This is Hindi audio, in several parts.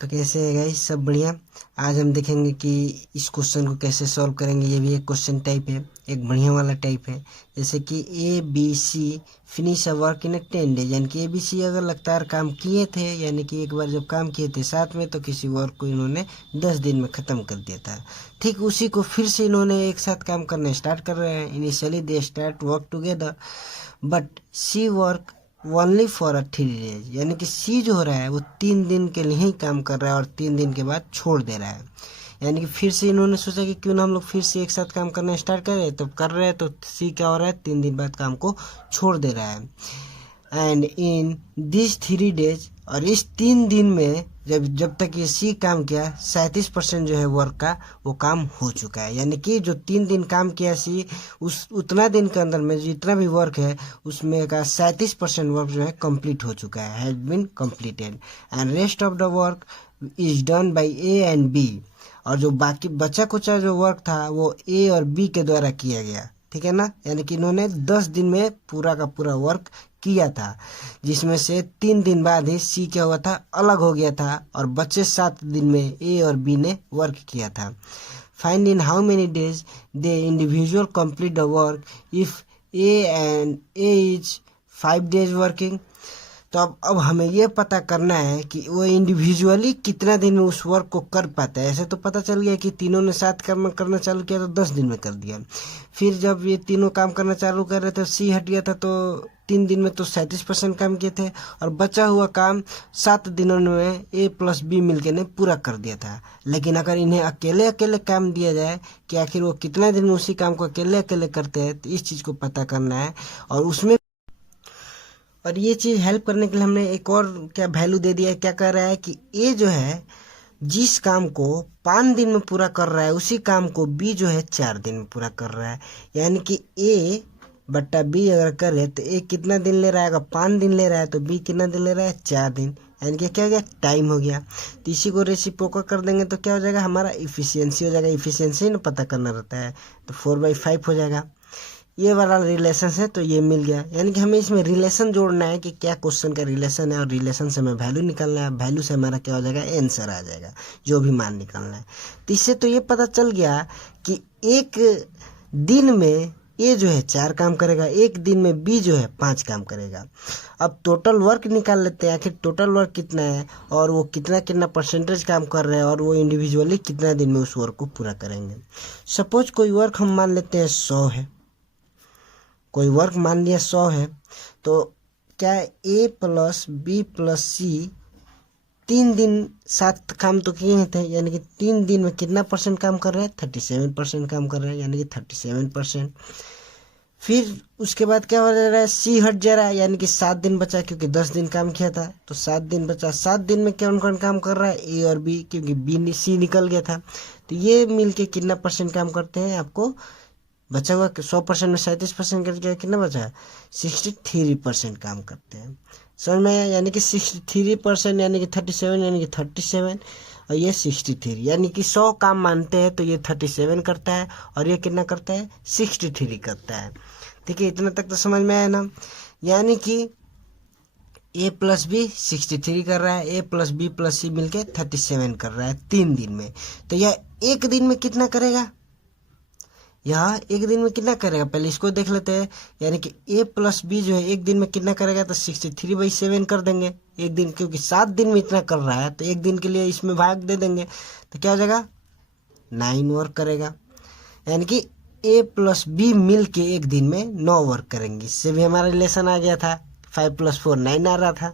तो कैसे है गाइस, सब बढ़िया। आज हम देखेंगे कि इस क्वेश्चन को कैसे सॉल्व करेंगे। ये भी एक क्वेश्चन टाइप है, एक बढ़िया वाला टाइप है। जैसे कि A B C finish a work in 10 days, यानी कि ए बी सी अगर लगातार काम किए थे, यानी कि एक बार जब काम किए थे साथ में, तो किसी वर्क को इन्होंने 10 दिन में ख़त्म कर दिया था। ठीक उसी को फिर से इन्होंने एक साथ काम करना स्टार्ट कर रहे हैं। Initially they start work together but C work only for 3 days, यानी कि सी जो हो रहा है वो 3 दिन के लिए ही काम कर रहा है और 3 दिन के बाद छोड़ दे रहा है। यानी कि फिर से इन्होंने सोचा कि क्यों ना हम लोग फिर से एक साथ काम करना स्टार्ट करें, तो कर रहे हैं। तो सी क्या हो रहा है, 3 दिन बाद काम को छोड़ दे रहा है। एंड इन दिस 3 डेज, और इस 3 दिन में जब तक ये सी काम किया, 37% जो है वर्क का वो काम हो चुका है। यानी कि जो 3 दिन काम किया सी, उस उतना दिन के अंदर में जितना भी वर्क है उसमें का 37% वर्क जो है कंप्लीट हो चुका है, has been completed. And rest of the work is done by A and B, और जो बाकी बचा कुचा जो वर्क था वो ए और बी के द्वारा किया गया। ठीक है ना, यानी कि इन्होंने 10 दिन में पूरा का पूरा वर्क किया था, जिसमें से 3 दिन बाद ही सी क्या हुआ था, अलग हो गया था, और बचे 7 दिन में ए और बी ने वर्क किया था। Find in how many days they individual complete the work if A is 5 days working. तो अब हमें ये पता करना है कि वो इंडिविजुअली कितना दिन में उस वर्क को कर पाता है। ऐसे तो पता चल गया कि तीनों ने साथ करना चालू किया तो 10 दिन में कर दिया। फिर जब ये तीनों काम करना चालू कर रहे थे, सी हट गया था, तो 3 दिन में तो 37% काम किए थे, और बचा हुआ काम 7 दिनों में ए प्लस बी मिलके ने पूरा कर दिया था। लेकिन अगर इन्हें अकेले अकेले काम दिया जाए कि आखिर वो कितना दिन में उसी काम को अकेले अकेले करते हैं, तो इस चीज़ को पता करना है। और ये चीज़ हेल्प करने के लिए हमने एक और क्या वैल्यू दे दिया है। क्या कर रहा है कि ए जो है जिस काम को 5 दिन में पूरा कर रहा है, उसी काम को बी जो है 4 दिन में पूरा कर रहा है। यानी कि ए बट्टा बी अगर करे तो ए कितना दिन ले रहा है, अगर 5 दिन ले रहा है तो बी कितना दिन ले रहा है, 4 दिन। यानी कि क्या हो गया, टाइम हो गया। तो इसी को रेसिप्रोकल कर देंगे तो क्या हो जाएगा, हमारा इफिशियंसी हो जाएगा। इफिशियंसी ना पता करना रहता है, तो 4/5 हो जाएगा। ये वाला रिलेशन है, तो ये मिल गया। यानी कि हमें इसमें रिलेशन जोड़ना है कि क्या क्वेश्चन का रिलेशन है, और रिलेशन से हमें वैल्यू निकालना है। वैल्यू से हमारा क्या हो जाएगा, आंसर आ जाएगा, जो भी मान निकालना है। तो इससे तो ये पता चल गया कि एक दिन में ए जो है 4 काम करेगा, एक दिन में बी जो है 5 काम करेगा। अब टोटल वर्क निकाल लेते हैं, आखिर टोटल वर्क कितना है, और वो कितना कितना परसेंटेज काम कर रहे हैं, और वो इंडिविजुअली कितना दिन में उस वर्क को पूरा करेंगे। सपोज कोई वर्क हम मान लेते हैं 100 है, कोई वर्क मान लिया 100 है, तो क्या ए प्लस बी प्लस सी 3 दिन साथ काम तो किए थे, यानी कि 3 दिन में कितना परसेंट काम कर रहे हैं, 37% काम कर रहे हैं, यानी कि 37%। फिर उसके बाद क्या हो रहा है, सी हट जा रहा है, यानी कि 7 दिन बचा, क्योंकि 10 दिन काम किया था, तो 7 दिन बचा। 7 दिन में कौन कौन काम कर रहा है, ए और बी, क्योंकि बी सी निकल गया था। तो ये मिलके कितना परसेंट काम करते हैं, आपको बचा हुआ 100% में 37% करके कितना बचा, 63% काम करते हैं। समझ में आया, यानी कि 63% यानी कि 37, यानी कि 37, और ये 63, यानी कि 100 काम मानते हैं तो ये 37 करता है, और ये कितना करता है, 63 करता है। ठीक है, इतना तक तो समझ में आया ना। यानी कि ए प्लस बी 63 कर रहा है, ए प्लस बी प्लस सी मिलके 37 कर रहा है 3 दिन में। तो यह एक दिन में कितना करेगा, यहाँ एक दिन में कितना करेगा, पहले इसको देख लेते हैं। यानी कि a प्लस बी जो है एक दिन में कितना करेगा, तो 63/7 कर देंगे एक दिन, क्योंकि 7 दिन में इतना कर रहा है, तो एक दिन के लिए इसमें भाग दे देंगे, तो क्या हो जाएगा, 9 वर्क करेगा। यानी कि a प्लस बी मिल के एक दिन में 9 वर्क करेंगे। इससे भी हमारा रिलेशन आ गया था, 5 + 4 9 आ रहा था।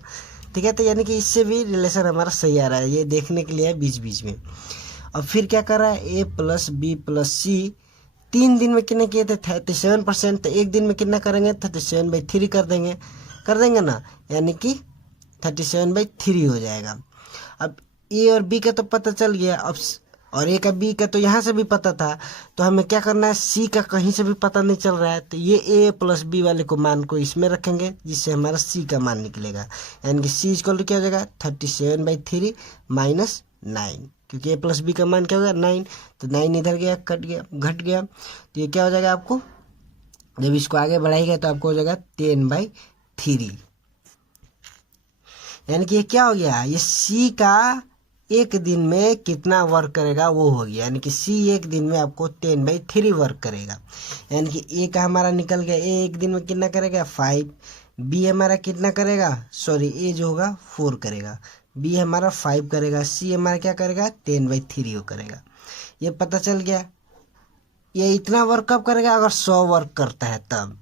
ठीक है, तो यानी कि इससे भी रिलेशन हमारा सही आ रहा है, ये देखने के लिए है बीच बीच में। अब फिर क्या कर रहा है, a प्लस बी प्लस सी 3 दिन में कितने किए थे, 37%, तो एक दिन में कितना करेंगे, 37/3 कर देंगे ना, यानी कि 37/3 हो जाएगा। अब ए और बी का तो पता चल गया, अब और ए का बी का तो यहाँ से भी पता था, तो हमें क्या करना है, सी का कहीं से भी पता नहीं चल रहा है, तो ये ए प्लस बी वाले को मान को इसमें रखेंगे, जिससे हमारा सी का मान निकलेगा। यानी कि सी इक्वल टू क्या हो जाएगा, 37/3 माइनस 9, क्योंकि ए प्लस बी का मान क्या होगा, 9, तो 9 इधर गया, कट गया, घट गया, तो ये क्या हो जाएगा, आपको जब इसको आगे बढ़ाएगा तो आपको हो जाएगा 10/3। यानी कि ये क्या हो गया, ये सी का एक दिन में कितना वर्क करेगा वो हो गया, यानी कि सी एक दिन में आपको 10/3 वर्क करेगा। यानी कि ए का हमारा निकल गया, ए एक दिन में कितना करेगा 5, बी हमारा कितना करेगा, सॉरी ए जो होगा 4 करेगा, बी हमारा 5 करेगा, सी हमारा क्या करेगा 10/3 करेगा। ये पता चल गया। ये इतना वर्क कब करेगा, अगर 100 वर्क करता है तब।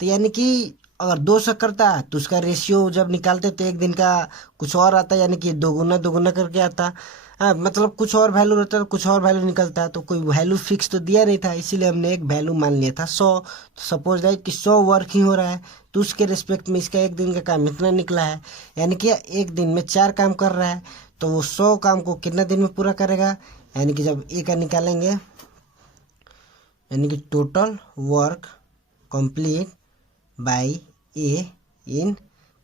तो यानी कि अगर 200 करता है तो उसका रेशियो जब निकालते तो एक दिन का कुछ और आता, यानी कि दोगुना दोगुना करके आता। हाँ, मतलब कुछ और वैल्यू रहता है तो कुछ और वैल्यू निकलता है, तो कोई वैल्यू फिक्स तो दिया नहीं था, इसीलिए हमने एक वैल्यू मान लिया था 100। तो सपोज दैट कि 100 वर्क ही हो रहा है, तो उसके रिस्पेक्ट में इसका एक दिन का काम इतना निकला है, यानी कि एक दिन में 4 काम कर रहा है, तो वो 100 काम को कितना दिन में पूरा करेगा। यानी कि जब ए का निकालेंगे, यानी कि टोटल वर्क कंप्लीट बाय ए इन,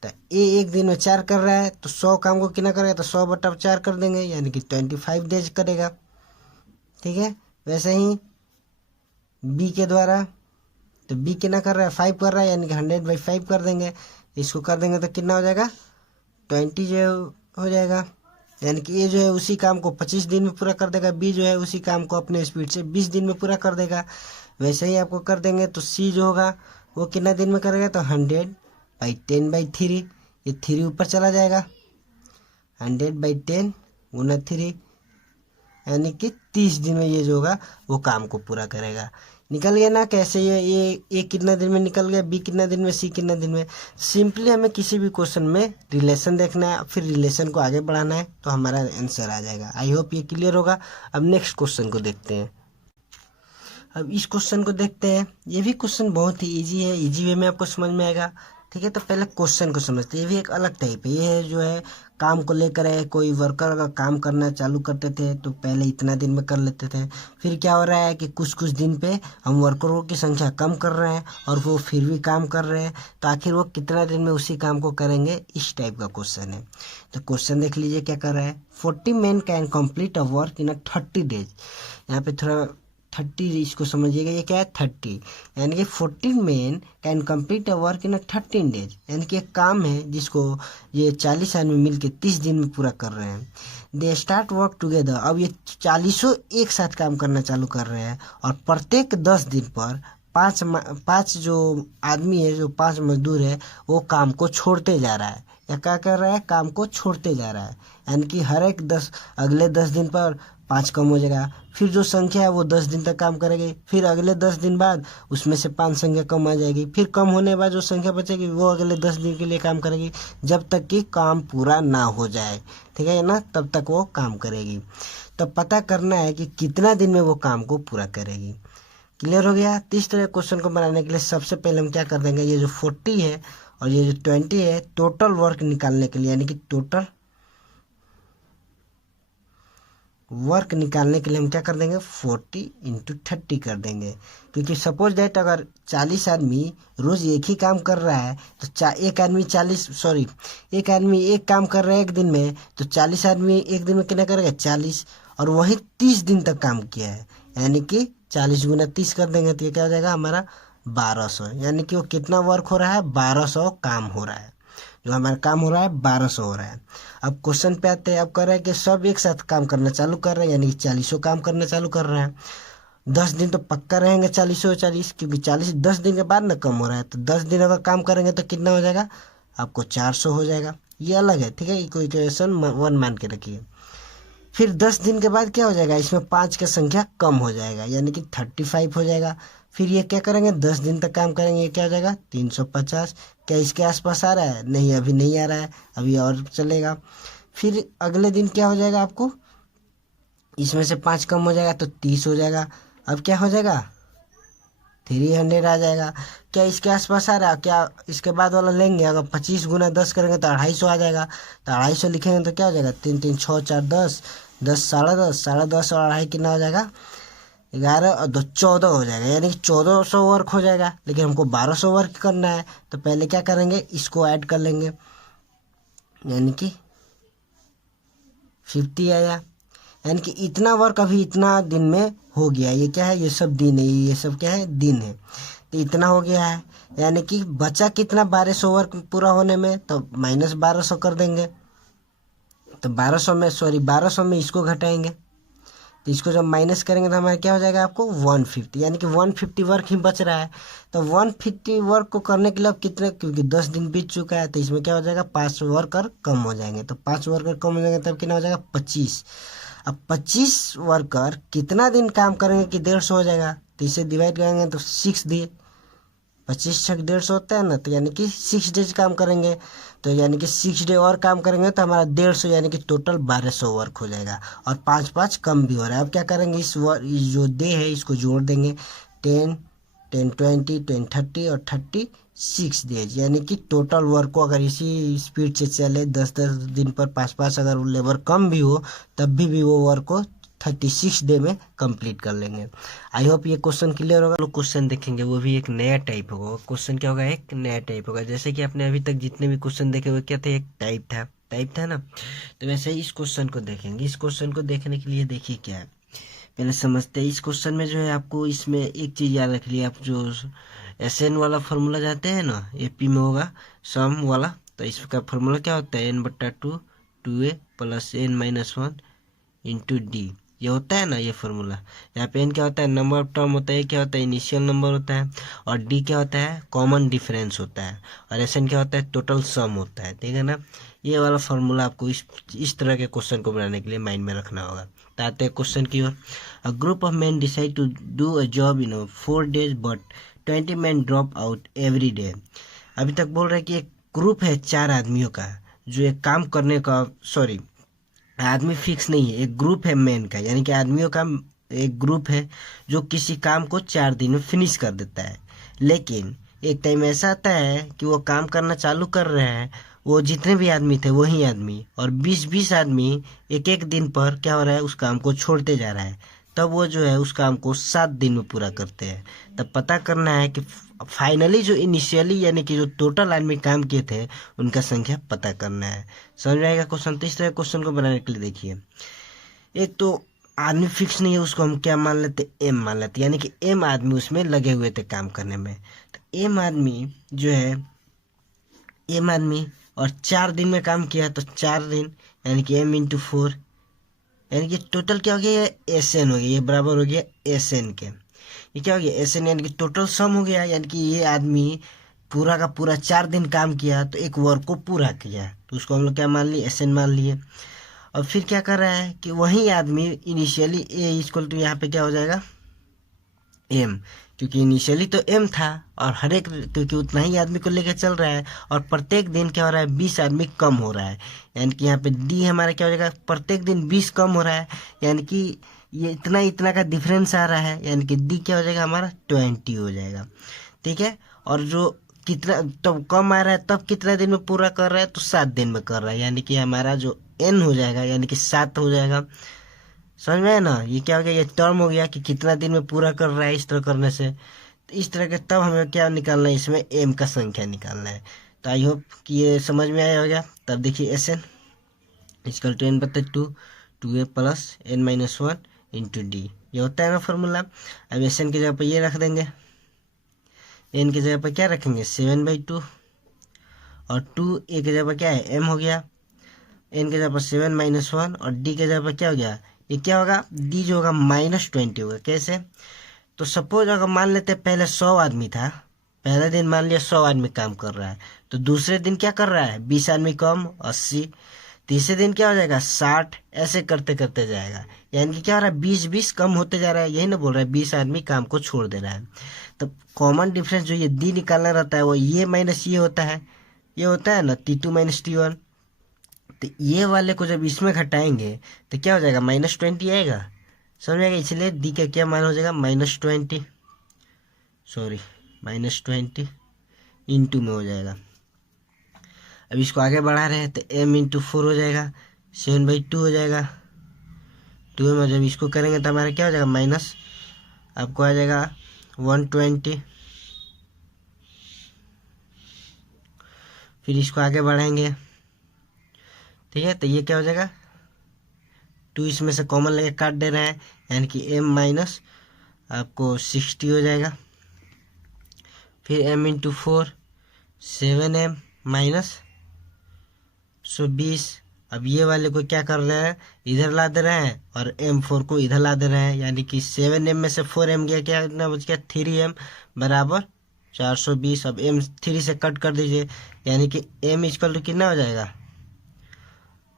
तो ए एक दिन में 4 कर रहा है, तो 100 काम को कितना करेगा, तो 100/4 कर देंगे, यानी कि 25 डेज करेगा। ठीक है, वैसे ही बी के द्वारा, तो बी कितना कर रहा है 5 कर रहा है, यानी कि 100/5 कर देंगे, इसको कर देंगे तो कितना हो जाएगा 20 जो हो जाएगा। यानी कि ए जो है उसी काम को 25 दिन में पूरा कर देगा, बी जो है उसी काम को अपने स्पीड से 20 दिन में पूरा कर देगा। वैसे ही आपको कर देंगे तो सी जो होगा वो कितना दिन में करेगा, तो 100/10/3, ये 3 ऊपर चला जाएगा, 100/10 गुना 3, यानी कि 30 दिन में ये जो होगा वो काम को पूरा करेगा। निकल गया ना कैसे, ये कितना दिन में निकल गया, बी कितना दिन में, सी कितना दिन में। सिंपली हमें किसी भी क्वेश्चन में रिलेशन देखना है, फिर रिलेशन को आगे बढ़ाना है, तो हमारा आंसर आ जाएगा। आई होप ये क्लियर होगा। अब नेक्स्ट क्वेश्चन को देखते हैं। अब इस क्वेश्चन को देखते हैं। ये भी क्वेश्चन बहुत ही इजी है, इजी वे में आपको समझ में आएगा। ठीक है, तो पहले क्वेश्चन को समझते हैं। ये भी एक अलग टाइप है, ये जो है काम को लेकर है। कोई वर्कर अगर काम करना चालू करते थे तो पहले इतना दिन में कर लेते थे, फिर क्या हो रहा है कि कुछ कुछ दिन पे हम वर्करों की संख्या कम कर रहे हैं और वो फिर भी काम कर रहे हैं, तो आखिर वो कितना दिन में उसी काम को करेंगे, इस टाइप का क्वेश्चन है। तो क्वेश्चन देख लीजिए क्या कर रहा है। 40 men can complete a work in 30 days। यहाँ पे थोड़ा 30 इसको समझिएगा, ये क्या है 30, यानी कि 14 men can complete a work in 13 days, यानी कि एक काम है जिसको ये 40 आदमी मिलके 30 दिन में पूरा कर रहे हैं। दे स्टार्ट वर्क टुगेदर, अब ये 40 एक साथ काम करना चालू कर रहे हैं, और प्रत्येक 10 दिन पर पाँच जो आदमी है, जो 5 मजदूर है, वो काम को छोड़ते जा रहा है, या क्या कर रहा है, काम को छोड़ते जा रहा है। यानी कि हर एक अगले 10 दिन पर 5 कम हो जाएगा, फिर जो संख्या है वो 10 दिन तक काम करेगी, फिर अगले 10 दिन बाद उसमें से 5 संख्या कम आ जाएगी, फिर कम होने के बाद जो संख्या बचेगी वो अगले 10 दिन के लिए काम करेगी, जब तक कि काम पूरा ना हो जाए। ठीक है ना, तब तक वो काम करेगी। तो पता करना है कि कितना दिन में वो काम को पूरा करेगी। क्लियर हो गया। तो इस तरह क्वेश्चन को बनाने के लिए सबसे पहले हम क्या कर देंगे, ये जो 40 है और ये जो 20 है, टोटल वर्क निकालने के लिए, यानी कि टोटल वर्क निकालने के लिए हम क्या कर देंगे 40 × 30 कर देंगे। क्योंकि सपोज दैट अगर 40 आदमी रोज एक ही काम कर रहा है, तो एक आदमी एक काम कर रहा है एक दिन में, तो 40 आदमी एक दिन में कितना करेगा 40, और वही 30 दिन तक काम किया है, यानी कि 40 × 30 कर देंगे, तो ये क्या हो जाएगा हमारा 1200। यानी कि वो कितना वर्क हो रहा है, 1200 काम हो रहा है, जो हमारा काम हो रहा है 1200 हो रहा है। अब क्वेश्चन पे आते हैं। अब कह रहा है कि सब एक साथ काम करना चालू कर रहे हैं, यानी कि 40 काम करना चालू कर रहे हैं। 10 दिन तो पक्का रहेंगे 40, क्योंकि 40 10 दिन के बाद ना कम हो रहा है, तो 10 दिन अगर काम करेंगे तो कितना हो जाएगा आपको 400 हो जाएगा। ये अलग है, ठीक है, इक्वेशन 1 मान के रखिए। फिर 10 दिन के बाद क्या हो जाएगा, इसमें 5 का संख्या कम हो जाएगा, यानी कि 35 हो जाएगा। फिर ये क्या करेंगे 10 दिन तक काम करेंगे, ये क्या हो जाएगा 350। क्या इसके आसपास आ रहा है, नहीं अभी नहीं आ रहा है, अभी और चलेगा। फिर अगले दिन क्या हो जाएगा आपको, इसमें से 5 कम हो जाएगा तो 30 हो जाएगा। अब क्या हो जाएगा 300 आ जाएगा। क्या इसके आसपास आ रहा है, क्या इसके बाद वाला लेंगे, अगर 25 × 10 करेंगे तो 250 आ जाएगा। तो 250 लिखेंगे तो क्या हो जाएगा 3 3 6 4 10 10 10.5 10.5 और 2.5 कितना हो जाएगा 11 और 2 14 हो जाएगा, यानी कि 1400 वर्क हो जाएगा। लेकिन हमको 1200 वर्क करना है, तो पहले क्या करेंगे इसको ऐड कर लेंगे, यानी कि 50 आया। यानी कि इतना वर्क अभी इतना दिन में हो गया। ये क्या है, ये सब दिन है, ये सब क्या है दिन है, तो इतना हो गया है। यानी कि बचा कितना 1200 वर्क पूरा होने में, तो -1200 कर देंगे। तो 1200 में इसको घटाएंगे, तो इसको जब माइनस करेंगे तो हमारा क्या हो जाएगा आपको 150, यानी कि 150 वर्क ही बच रहा है। तो 150 वर्क को करने के लिए अब कितने, क्योंकि 10 दिन बीत चुका है, तो इसमें क्या हो जाएगा 5 वर्कर कम हो जाएंगे। तो 5 वर्कर कम हो जाएंगे तब कितना हो जाएगा 25। अब 25 वर्कर कितना दिन काम करेंगे कि 150 हो जाएगा, तो इसे डिवाइड करेंगे तो 6 दिए, 25 छक 150 होता है ना, तो यानी कि 6 डेज काम करेंगे। तो यानी कि 6 डे और काम करेंगे तो हमारा 150 यानी कि टोटल 1200 वर्क हो जाएगा। और 5 कम भी हो रहा है। अब क्या करेंगे, इस जो डे है इसको जोड़ देंगे, 10 10 20 10 30 और 36 डेज, यानी कि टोटल वर्क को अगर इसी स्पीड से चले 10 दिन पर 5 अगर लेबर कम भी हो तब भी वो वर्क को 36 डे में कंप्लीट कर लेंगे। आई होप ये क्वेश्चन क्लियर होगा। लोग क्वेश्चन देखेंगे वो भी एक नया टाइप होगा। क्वेश्चन क्या होगा, एक नया टाइप होगा। जैसे कि आपने अभी तक जितने भी क्वेश्चन देखे हुए क्या थे, एक टाइप था ना, तो वैसे ही इस क्वेश्चन को देखेंगे। इस क्वेश्चन को देखने के लिए देखिए क्या है, पहले समझते हैं। इस क्वेश्चन में जो है आपको इसमें एक चीज याद रख लिया, आप जो SN वाला फॉर्मूला जाते हैं ना, AP में होगा सम वाला, तो इसका फॉर्मूला क्या होता है, n/2 2a + n-1 into D, ये होता है ना ये फॉर्मूला। यहाँ पे n क्या होता है, नंबर ऑफ टर्म होता है, क्या होता है इनिशियल नंबर होता है, और d क्या होता है कॉमन डिफरेंस होता है, और SN क्या होता है टोटल सम होता है, ठीक है ना। ये वाला फॉर्मूला आपको इस तरह के क्वेश्चन को बनाने के लिए माइंड में रखना होगा। तो आते हैं क्वेश्चन की ओर। A group of man decide to do a job in 4 days but 20 man drop out every day. अभी तक बोल रहा है कि एक ग्रुप है 4 आदमियों का जो एक काम करने का, सॉरी आदमी फिक्स नहीं है, एक ग्रुप है मैन का, यानी कि आदमियों का एक ग्रुप है जो किसी काम को 4 दिन में फिनिश कर देता है। लेकिन एक टाइम ऐसा आता है कि वो काम करना चालू कर रहे हैं, वो जितने भी आदमी थे वही आदमी, और 20-20 आदमी एक एक दिन पर क्या हो रहा है उस काम को छोड़ते जा रहा है। तब वो जो है उस काम को 7 दिन में पूरा करते हैं। तब पता करना है कि फाइनली जो इनिशियली यानी कि जो टोटल आदमी काम किए थे उनका संख्या पता करना है। समझ में आएगा क्वेश्चन। तो इस तरह क्वेश्चन को बनाने के लिए देखिए, एक तो आदमी फिक्स नहीं है, उसको हम क्या मान लेते, एम मान लेते, यानी कि एम आदमी उसमें लगे हुए थे काम करने में। तो एम आदमी जो है, एम आदमी और 4 दिन में काम किया, तो 4 दिन यानी कि m×4, यानी कि टोटल क्या हो गया, ये SN हो गया, ये बराबर हो गया SN के। ये क्या हो गया SN, यानी कि टोटल सम हो गया, यानी कि ये आदमी पूरा का पूरा 4 दिन काम किया तो एक वर्क को पूरा किया, तो उसको हम लोग क्या मान लिए, SN मान लिए। और फिर क्या कर रहा है कि वही आदमी इनिशियली A = यहाँ पे क्या हो जाएगा M, क्योंकि इनिशियली तो M था, और हर एक क्योंकि उतना ही आदमी को लेकर चल रहा है, और प्रत्येक दिन क्या हो रहा है 20 आदमी कम हो रहा है, यानी कि यहाँ पे D हमारा क्या हो जाएगा, प्रत्येक दिन 20 कम हो रहा है, यानी कि ये इतना इतना का डिफरेंस आ रहा है, यानी कि D क्या हो जाएगा हमारा 20 हो जाएगा, ठीक है। और जो कितना तब कम आ रहा है तब कितना दिन में पूरा कर रहा है, तो 7 दिन में कर रहा है, यानी कि हमारा जो N हो जाएगा यानी कि 7 हो जाएगा। समझ में है ना, ये क्या हो गया, ये टर्म हो गया कि कितना दिन में पूरा कर रहा है। इस तरह करने से तो इस तरह के तब हमें क्या निकालना है, इसमें एम का संख्या निकालना है। तो आई होप कि ये समझ में आया होगा। तब देखिए SN = n/2 2a + n-1 into D, ये होता है ना फॉर्मूला। अब SN की जगह पर ये रख देंगे, n की जगह पर क्या रखेंगे 7/2, और 2a की जगह पर क्या है m हो गया, n की जगह पर 7-1, और d की जगह पर क्या हो गया, ये क्या होगा d जो होगा -20 होगा। कैसे, तो सपोज अगर मान लेते पहले 100 आदमी था, पहले दिन मान लिया 100 आदमी काम कर रहा है, तो दूसरे दिन क्या कर रहा है 20 आदमी कम 80, तीसरे दिन क्या हो जाएगा 60, ऐसे करते करते जाएगा, यानी कि क्या हो रहा है 20-20 कम होते जा रहा है। यही ना बोल रहा है 20 आदमी काम को छोड़ दे रहा है। तो कॉमन डिफरेंस जो ये डी निकालना रहता है वो ये माइनस ये होता है, ये होता है ना T2 - T1। तो ये वाले को जब इसमें घटाएंगे तो क्या हो जाएगा -20 आएगा, समझ आएगा। इसलिए डी का क्या मान हो जाएगा -20, सॉरी -20 इंटू में हो जाएगा। अब इसको आगे बढ़ा रहे हैं तो m×4 हो जाएगा, 7/2 हो जाएगा। 2 में जब इसको करेंगे तो हमारा क्या हो जाएगा माइनस, आपको आ जाएगा 120। फिर इसको आगे बढ़ाएंगे, ठीक है, तो ये क्या हो जाएगा 2 इसमें से कॉमन लेके काट दे रहे हैं, यानी कि m- आपको 60 हो जाएगा। फिर m×4 7m - 120 अब ये वाले को क्या कर रहे हैं, इधर ला दे रहे हैं और M4 को इधर ला दे रहे हैं, यानी कि 7M में से 4M गया, क्या कितना बच गया 3M बराबर 420। अब M3 से कट कर दीजिए, यानी कि M इक्वल टू कितना हो जाएगा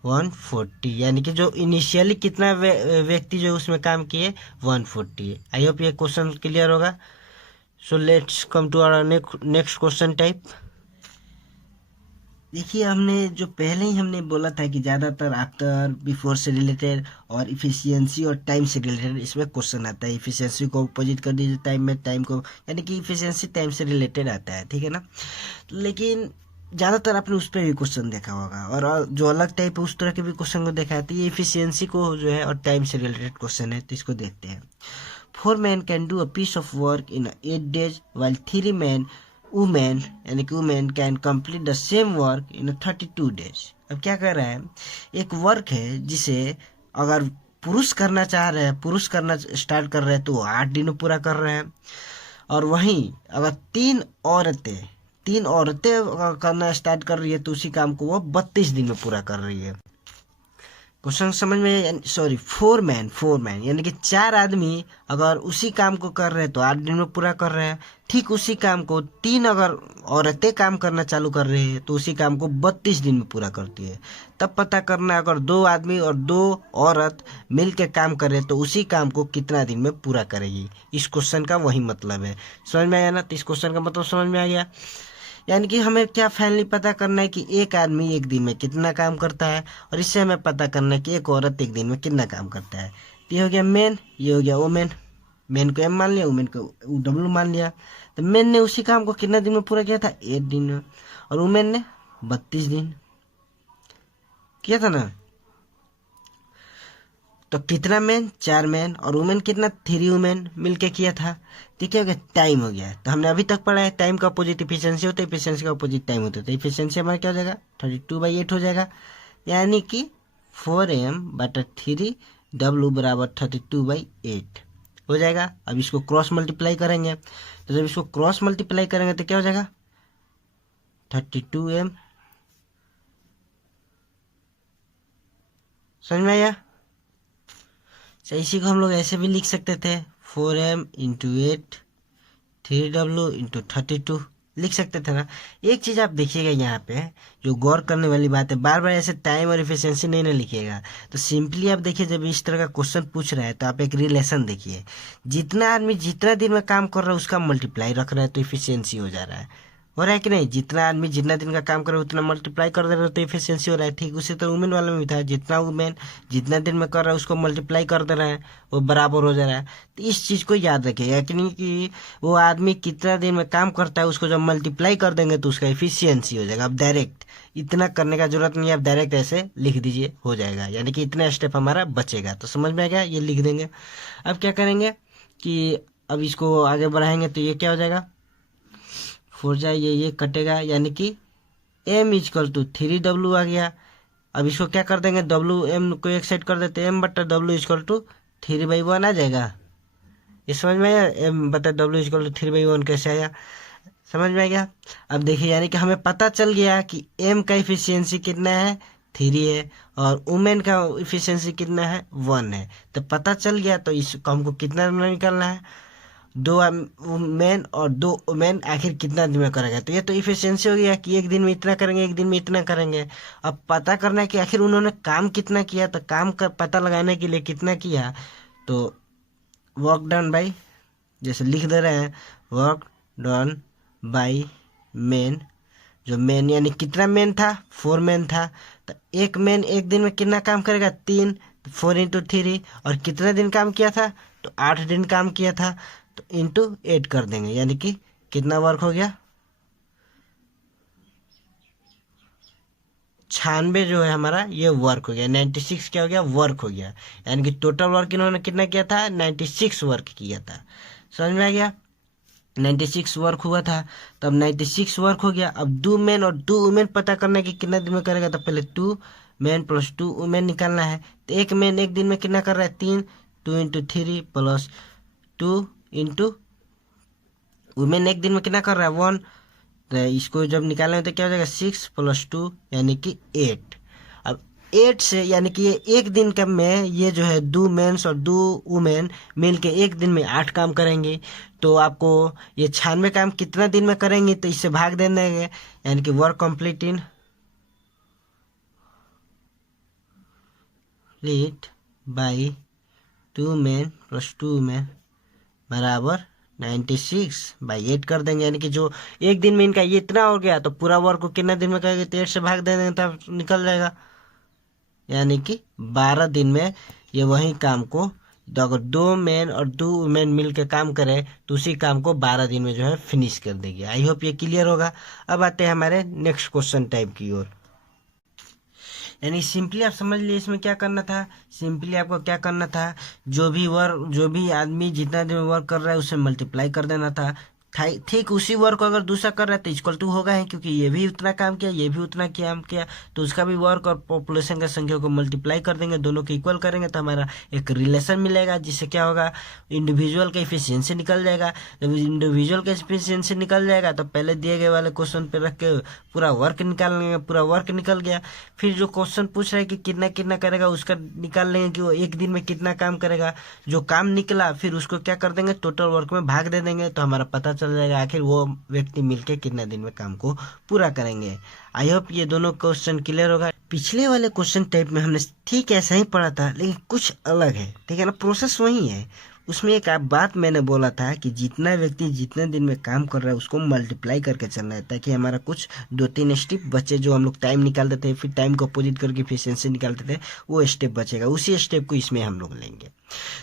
140, यानी कि जो इनिशियली कितना व्यक्ति जो उसमें काम किए 140 है। आई होप ये क्वेश्चन क्लियर होगा। So let's come to our next question type. देखिए हमने जो पहले ही हमने बोला था कि ज़्यादातर आफ्टर बिफोर से रिलेटेड और इफिशियंसी और टाइम से रिलेटेड इसमें क्वेश्चन आता है। इफिशियंसी को अपोजिट कर दीजिए टाइम में, टाइम को यानी कि इफिशियंसी टाइम से रिलेटेड आता है, ठीक है ना। लेकिन ज़्यादातर आपने उस पर भी क्वेश्चन देखा होगा और जो अलग टाइप है उस तरह के भी क्वेश्चन को देखा है। तो ये इफिशियंसी को जो है और टाइम से रिलेटेड क्वेश्चन है, तो इसको देखते हैं। 4 men can do a piece of work in 8 days while 3 women यानी कि women can complete the same work in 32 days। अब क्या कर रहा है, एक वर्क है जिसे अगर पुरुष करना चाह रहे हैं, पुरुष करना स्टार्ट कर रहे हैं तो वो 8 दिन में पूरा कर रहे हैं, और वहीं अगर तीन औरतें अगर करना स्टार्ट कर रही है तो उसी काम को वो 32 दिन में पूरा कर रही है। क्वेश्चन समझ में, सॉरी 4 मैन यानी कि 4 आदमी अगर उसी काम को कर रहे हैं तो 8 दिन में पूरा कर रहे हैं। ठीक उसी काम को 3 अगर औरतें काम करना चालू कर रही है तो उसी काम को 32 दिन में पूरा करती है। तब पता करना अगर 2 आदमी और 2 औरत मिल के काम कर रहे हैं तो उसी काम को कितना दिन में पूरा करेगी। इस क्वेश्चन का वही मतलब है। समझ में आया ना, तो इस क्वेश्चन का मतलब समझ में आ गया। यानी कि हमें क्या फाइनली पता करना है कि एक आदमी एक दिन में कितना काम करता है, और इससे हमें पता करना है कि एक औरत एक दिन में कितना काम करता है। तो ये हो गया मेन, ये हो गया वुमेन। मेन को M मान लिया, वुमेन को W मान लिया। तो मेन ने उसी काम को कितना दिन में पूरा किया था 8 दिन में, और वुमेन ने 32 दिन किया था ना। तो कितना मैन 4 मैन और वुमेन कितना 3 वुमेन मिलके किया था। ठीक है, टाइम हो गया। तो हमने अभी तक पढ़ा है टाइम का अपोजिट इफिशियंसी होता है, इफिशियंसी का अपोजिट टाइम होता है। तो इफिशियंसी हमारा क्या हो जाएगा 32/8 हो जाएगा, यानी कि 4M/3W बराबर 32/8 हो जाएगा। अब इसको क्रॉस मल्टीप्लाई करेंगे, तो जब इसको क्रॉस मल्टीप्लाई करेंगे तो क्या हो जाएगा 32M। समझ में आया। इसी को हम लोग ऐसे भी लिख सकते थे 4M × 8 3W × 32 लिख सकते थे ना। एक चीज़ आप देखिएगा यहाँ पे जो गौर करने वाली बात है, बार बार ऐसे टाइम और इफिशियंसी नहीं ना लिखिएगा। तो सिंपली आप देखिए जब इस तरह का क्वेश्चन पूछ रहा है तो आप एक रिलेशन देखिए, जितना आदमी जितना दिन में काम कर रहा है उसका मल्टीप्लाई रख रहा है तो इफिशियंसी हो जा रहा है। हो रहा है कि नहीं, जितना आदमी जितना दिन का काम करे उतना मल्टीप्लाई कर दे रहे तो इफिशियंसी हो रहा है। ठीक उसी तरह वुमेन वाला में भी था, जितना वुमेन जितना दिन में कर रहा है उसको मल्टीप्लाई कर दे रहे हैं, वो बराबर हो जा रहा है। तो इस चीज़ को याद रखिएगा कि नहीं कि वो आदमी कितना दिन में काम करता है उसको जब मल्टीप्लाई कर देंगे तो उसका इफिशियंसी हो जाएगा। अब डायरेक्ट इतना करने का जरूरत नहीं है, आप डायरेक्ट ऐसे लिख दीजिए हो जाएगा, यानी कि इतना स्टेप हमारा बचेगा। तो समझ में आ गया, ये लिख देंगे। अब क्या करेंगे कि अब इसको आगे बढ़ाएंगे तो ये क्या हो जाएगा 4 जाए ये कटेगा, यानी कि M = 3W आ गया। अब इसको क्या कर देंगे WM को एक साइड कर देते हैं, M/W = 3/1 आ जाएगा। ये समझ में आया, M/W = 3/1 कैसे आया, समझ में आ गया। अब देखिए यानी कि हमें पता चल गया कि M का इफिशियंसी कितना है 3 है और वुमेन का इफिशियंसी कितना है 1 है। तो पता चल गया, तो इसको हमको कितना निकालना है 2 मैन और 2 वुमेन आखिर कितना दिन में करेगा। तो ये तो इफिशियंसी हो गया कि एक दिन में इतना करेंगे, एक दिन में इतना करेंगे। अब पता करना है कि आखिर उन्होंने काम कितना किया, तो काम का पता लगाने के लिए कितना किया, तो वर्क डन बाई, जैसे लिख दे रहे हैं वर्क डन बाई मैन। जो मैन यानी कितना मैन था 4 मैन था, तो एक मैन एक दिन में कितना काम करेगा 3, 4 × 3, और कितना दिन काम किया था तो 8 दिन काम किया था, तो × 8 कर देंगे, यानी कि कितना वर्क हो गया 96 जो है हमारा ये वर्क हो गया। 96 क्या हो गया वर्क हो गया, यानी कि टोटल वर्क इन्होंने कितना किया था 96 वर्क किया था। समझ में आ गया, 96 वर्क हुआ था, तब 96 वर्क हो गया। अब 2 मैन और 2 वुमेन पता करना है कि कितना दिन में करेगा, तो पहले 2 मैन + 2 वुमेन निकालना है। तो एक मैन एक दिन में कितना कर रहा है 3, 2 × 3 + 2 × वुमेन एक दिन में कितना कर रहा है 1। तो इसको जब निकालेंगे तो क्या हो जाएगा 6 + 2 यानी कि 8। अब 8 से, यानी कि ये एक दिन का में ये जो है 2 मेंस और 2 वुमेन मिल के एक दिन में 8 काम करेंगे। तो आपको ये 96 काम कितना दिन में करेंगे, तो इससे भाग दे देंगे, यानी कि work complete by 2 main plus 2 women बराबर 96/8 कर देंगे। यानी कि जो एक दिन में इनका ये इतना हो गया, तो पूरा वर्क को कितना दिन में करेंगे, तो 8 से भाग दे देंगे तब निकल जाएगा। यानी कि 12 दिन में ये वही काम को, तो अगर 2 मेन और 2 वुमेन मिल के काम करे तो उसी काम को 12 दिन में जो है फिनिश कर देगी। आई होप ये क्लियर होगा। अब आते हैं हमारे नेक्स्ट क्वेश्चन टाइप की ओर। यानी सिंपली आप समझ लिए इसमें क्या करना था। सिंपली आपको क्या करना था, जो भी आदमी जितना दिन वर्क कर रहा है उसे मल्टीप्लाई कर देना था। ठीक उसी वर्क को अगर दूसरा कर रहा है तो इक्वल टू होगा है, क्योंकि ये भी उतना काम किया, ये भी उतना काम किया, तो उसका भी वर्क और पॉपुलेशन का संख्या को मल्टीप्लाई कर देंगे, दोनों को इक्वल करेंगे तो हमारा एक रिलेशन मिलेगा, जिससे क्या होगा, इंडिविजुअल का इफिशियंसी निकल जाएगा। जब इंडिविजुअल का इफिशियंसी निकल जाएगा तो पहले दिए गए वाले क्वेश्चन पे रख के पूरा वर्क निकाल लेंगे। पूरा वर्क निकल गया, फिर जो क्वेश्चन पूछ रहा है कि कितना कितना करेगा उसका निकाल लेंगे कि वो एक दिन में कितना काम करेगा। जो काम निकला फिर उसको क्या कर देंगे, टोटल वर्क में भाग दे देंगे, तो हमारा पता चल जाएगा आखिर वो व्यक्ति मिलके कितना दिन में काम को पूरा करेंगे। आई होप ये दोनों क्वेश्चन क्लियर होगा। पिछले वाले क्वेश्चन टाइप में हमने ठीक ऐसा ही पढ़ा था, लेकिन कुछ अलग है, ठीक है ना, प्रोसेस वही है। उसमें एक बात मैंने बोला था कि जितना व्यक्ति जितने दिन में काम कर रहा है उसको मल्टीप्लाई करके चलना है, ताकि हमारा कुछ 2-3 स्टेप बचे, जो हम लोग टाइम निकाल देते हैं फिर टाइम को अपोजिट करके एफिशिएंसी निकालते थे, वो स्टेप बचेगा। उसी स्टेप को इसमें हम लोग लेंगे।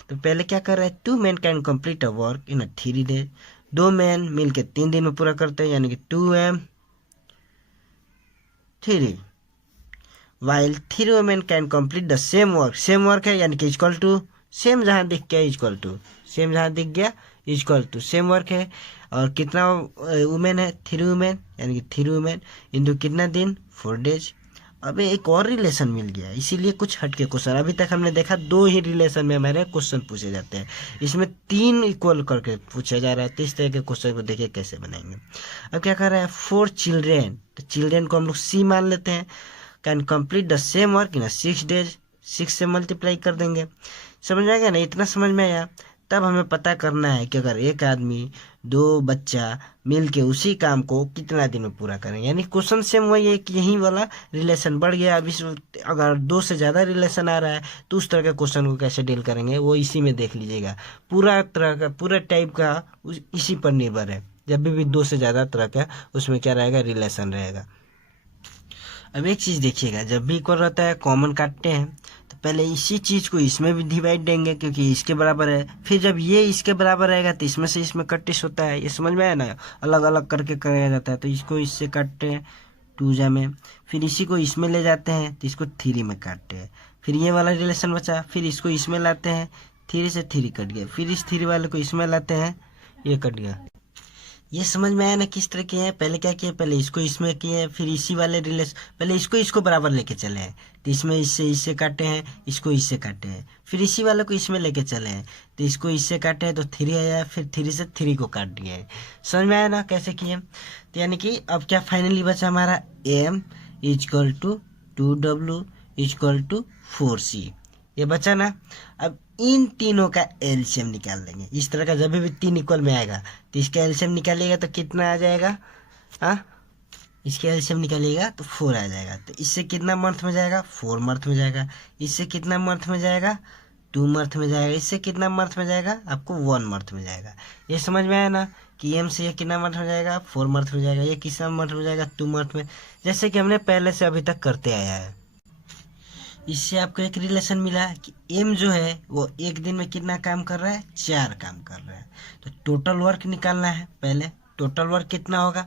तो पहले क्या कर रहा है, 2 men can complete a work in 3 days। 2 men मिल के 3 दिन में पूरा करते हैं, यानी कि 2m 3, while 3 women can complete the same work. Same work है यानी कि इक्वल टू, सेम जहाँ दिख गया इक्वल टू, सेम जहाँ दिख गया इक्वल टू, सेम वर्क है। और कितना वुमेन है, 3 women, यानी कि 3 women इंटू कितना दिन, 4 days। अब एक और रिलेशन मिल गया, इसीलिए कुछ हटके क्वेश्चन अभी तक हमने देखा 2 ही रिलेशन में हमारे क्वेश्चन पूछे जाते हैं, इसमें 3 इक्वल करके पूछा जा रहा है। तो इस तरह के क्वेश्चन को देखिए कैसे बनाएंगे। अब क्या कर रहा है, 4 children, तो चिल्ड्रेन को हम लोग C मान लेते हैं, can complete the same work in 6 days। 6 से मल्टीप्लाई कर देंगे। समझ में आएगा ना, इतना समझ में आया। तब हमें पता करना है कि अगर एक आदमी 2 बच्चा मिल के उसी काम को कितना दिन में पूरा करेंगे। यानी क्वेश्चन सेम वही है कि यही वाला रिलेशन बढ़ गया। अब इस अगर 2 से ज़्यादा रिलेशन आ रहा है तो उस तरह के क्वेश्चन को कैसे डील करेंगे वो इसी में देख लीजिएगा। पूरा तरह का पूरा टाइप का इसी पर निर्भर है। जब भी 2 से ज़्यादा तरह का उसमें क्या रहेगा, रिलेशन रहेगा। अब एक चीज़ देखिएगा, जब भी इक्वल रहता है कॉमन काटते हैं तो पहले इसी चीज़ को इसमें भी डिवाइड देंगे, क्योंकि इसके बराबर है। फिर जब ये इसके बराबर रहेगा तो इसमें से इसमें कटिश होता है, ये समझ में आया ना, अलग अलग करके कराया जाता है। तो इसको इससे काटते हैं 2 जा में, फिर इसी को इसमें ले जाते हैं तो इसको 3 में काटते हैं। फिर ये वाला रिलेशन बचा, फिर इसको इसमें लाते हैं, 3 से 3 कट गया, फिर इस 3 वाले को इसमें लाते हैं, ये कट गया। ये समझ में आया ना किस तरह किए हैं। पहले क्या किए, पहले इसको इसमें किए, फिर इसी वाले रिलेशन, पहले इसको बराबर लेके चले हैं तो इसमें इससे काटे हैं, इसको इससे काटे हैं, फिर इसी वाले को इसमें लेके चले हैं तो इसको इससे काटे हैं तो 3 आया, फिर 3 से 3 को काट दिया है। समझ में आया ना कैसे किए। तो यानी कि अब क्या फाइनली बचा हमारा m equal to 2w equal to 4c, ये बचा ना। अब इन तीनों का एलसीएम निकाल लेंगे। इस तरह का जब भी 3 इक्वल में आएगा तो इसका एलसीएम निकालिएगा तो कितना आ जाएगा, इसके एलसीएम निकालिएगा तो 4 आ जाएगा। तो इससे कितना मंथ में जाएगा, 4 मंथ में जाएगा। इससे कितना मंथ में जाएगा, 2 मंथ में जाएगा। इससे कितना मंथ में जाएगा, आपको 1 मंथ में जाएगा। ये समझ में आया ना कि एम से ये कितना मंथ में जाएगा, 4 मंथ में जाएगा। ये कितना मंथ में जाएगा, 2 मंथ में, जैसे कि हमने पहले से अभी तक करते आया है। इससे आपको एक रिलेशन मिला कि एम जो है वो एक दिन में कितना काम कर रहा है, 4 काम कर रहा है। तो टोटल वर्क निकालना है, पहले टोटल वर्क कितना होगा।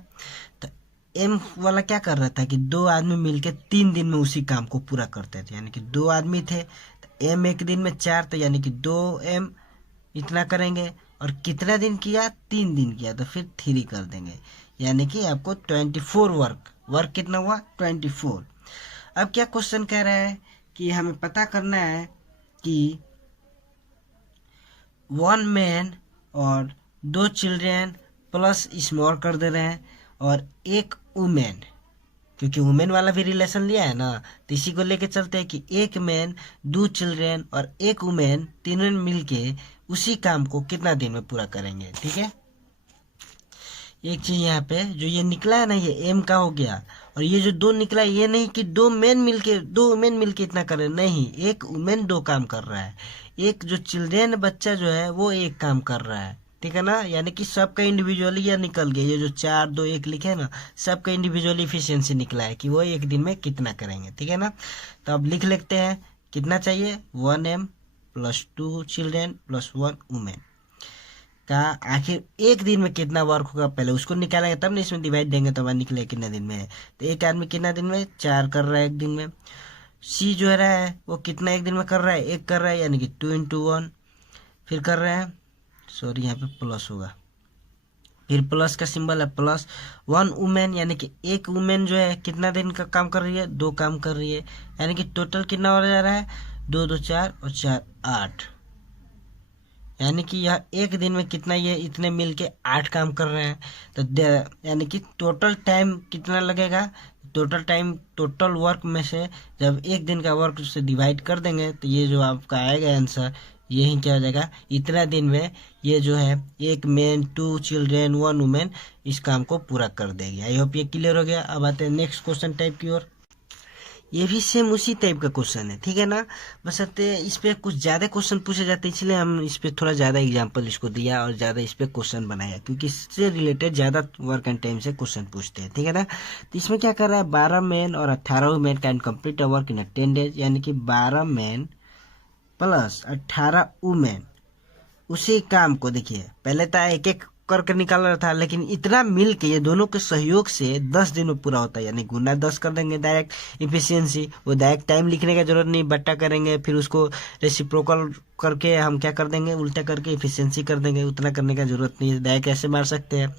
तो एम वाला क्या कर रहा था कि 2 आदमी मिलके 3 दिन में उसी काम को पूरा करते थे, यानी कि 2 आदमी थे तो एम एक दिन में 4, तो यानी कि 2m इतना करेंगे। और कितना दिन किया, 3 दिन किया, तो फिर 3 कर देंगे, यानी कि आपको 24 वर्क कितना हुआ, 24। अब क्या क्वेश्चन कह रहा है कि हमें पता करना है कि 1 मैन और 2 चिल्ड्रेन प्लस इसमें और कर दे रहे हैं और 1 वुमेन, क्योंकि वुमेन वाला भी रिलेशन लिया है ना, तो इसी को लेके चलते हैं कि एक मैन, 2 चिल्ड्रेन और एक वुमेन, तीनों मिलके उसी काम को कितना दिन में पूरा करेंगे। ठीक है, एक चीज यहाँ पे जो ये निकला है ना, ये एम का हो गया, और ये जो 2 निकला है, ये नहीं कि 2 वुमेन मिलके इतना कर रहे हैं, नहीं, एक वुमेन 2 काम कर रहा है, एक जो चिल्ड्रेन बच्चा जो है वो एक काम कर रहा है। ठीक है ना, यानी कि सबका इंडिविजुअली यह निकल गया, ये जो 4 2 1 लिखे है ना, सबका इंडिविजुअल इफिशियंसी निकला है कि वो एक दिन में कितना करेंगे। ठीक है ना, तो अब लिख लेते हैं कितना चाहिए, 1m + 2 चिल्ड्रेन + 1 वुमेन का आखिर एक दिन में कितना वर्क होगा, पहले उसको निकालेंगे तब ना इसमें डिवाइड देंगे तो निकले कितने दिन में है। तो एक आदमी कितना दिन में 4 कर रहा है एक दिन में। सी जो रहा है वो कितना एक दिन में कर रहा है, 1 कर रहा है, यानी कि 2 × 1 फिर कर रहे हैं, सॉरी यहाँ पे प्लस होगा, फिर प्लस का सिंबल है प्लस 1 वुमेन, यानी कि एक वुमेन जो है कितना दिन का काम कर रही है, 2 काम कर रही है, यानी कि टोटल कितना हो जा रहा है, 2 2 4 और 4 8, यानी कि यह एक दिन में कितना, ये इतने मिलके 8 काम कर रहे हैं। तो यानी कि टोटल टाइम कितना लगेगा, टोटल टाइम टोटल वर्क में से जब एक दिन का वर्क से डिवाइड कर देंगे तो ये जो आपका आएगा आंसर, यही क्या हो जाएगा, इतना दिन में ये जो है एक मैन, 2 चिल्ड्रेन, 1 वुमेन इस काम को पूरा कर देगी। आई होप ये क्लियर हो गया। अब आते हैं नेक्स्ट क्वेश्चन टाइप की ओर। ये भी सेम उसी टाइप का क्वेश्चन है। ठीक है ना, बस इस पे कुछ ज़्यादा क्वेश्चन पूछे जाते हैं, इसलिए हम इस पे थोड़ा ज़्यादा एग्जांपल इसको दिया और ज़्यादा इस पे क्वेश्चन बनाया, क्योंकि इससे रिलेटेड ज़्यादा वर्क एंड टाइम से क्वेश्चन पूछते हैं। ठीक है ना, तो इसमें क्या कर रहा है, 12 मैन और 18 women can complete a work in 10 days, यानी कि 12 मैन + 18 वुमेन उसी काम को, देखिए पहले तो एक एक करके निकाल रहा था, लेकिन इतना मिल के ये दोनों के सहयोग से 10 दिन में पूरा होता है, यानी गुना 10 कर देंगे डायरेक्ट इफिशियंसी, वो डायरेक्ट टाइम लिखने का जरूरत नहीं, बट्टा करेंगे फिर उसको रेसिप्रोकल करके हम क्या कर देंगे, उल्टा करके इफिशियंसी कर देंगे, उतना करने का जरूरत नहीं है, डायरेक्ट ऐसे मार सकते हैं।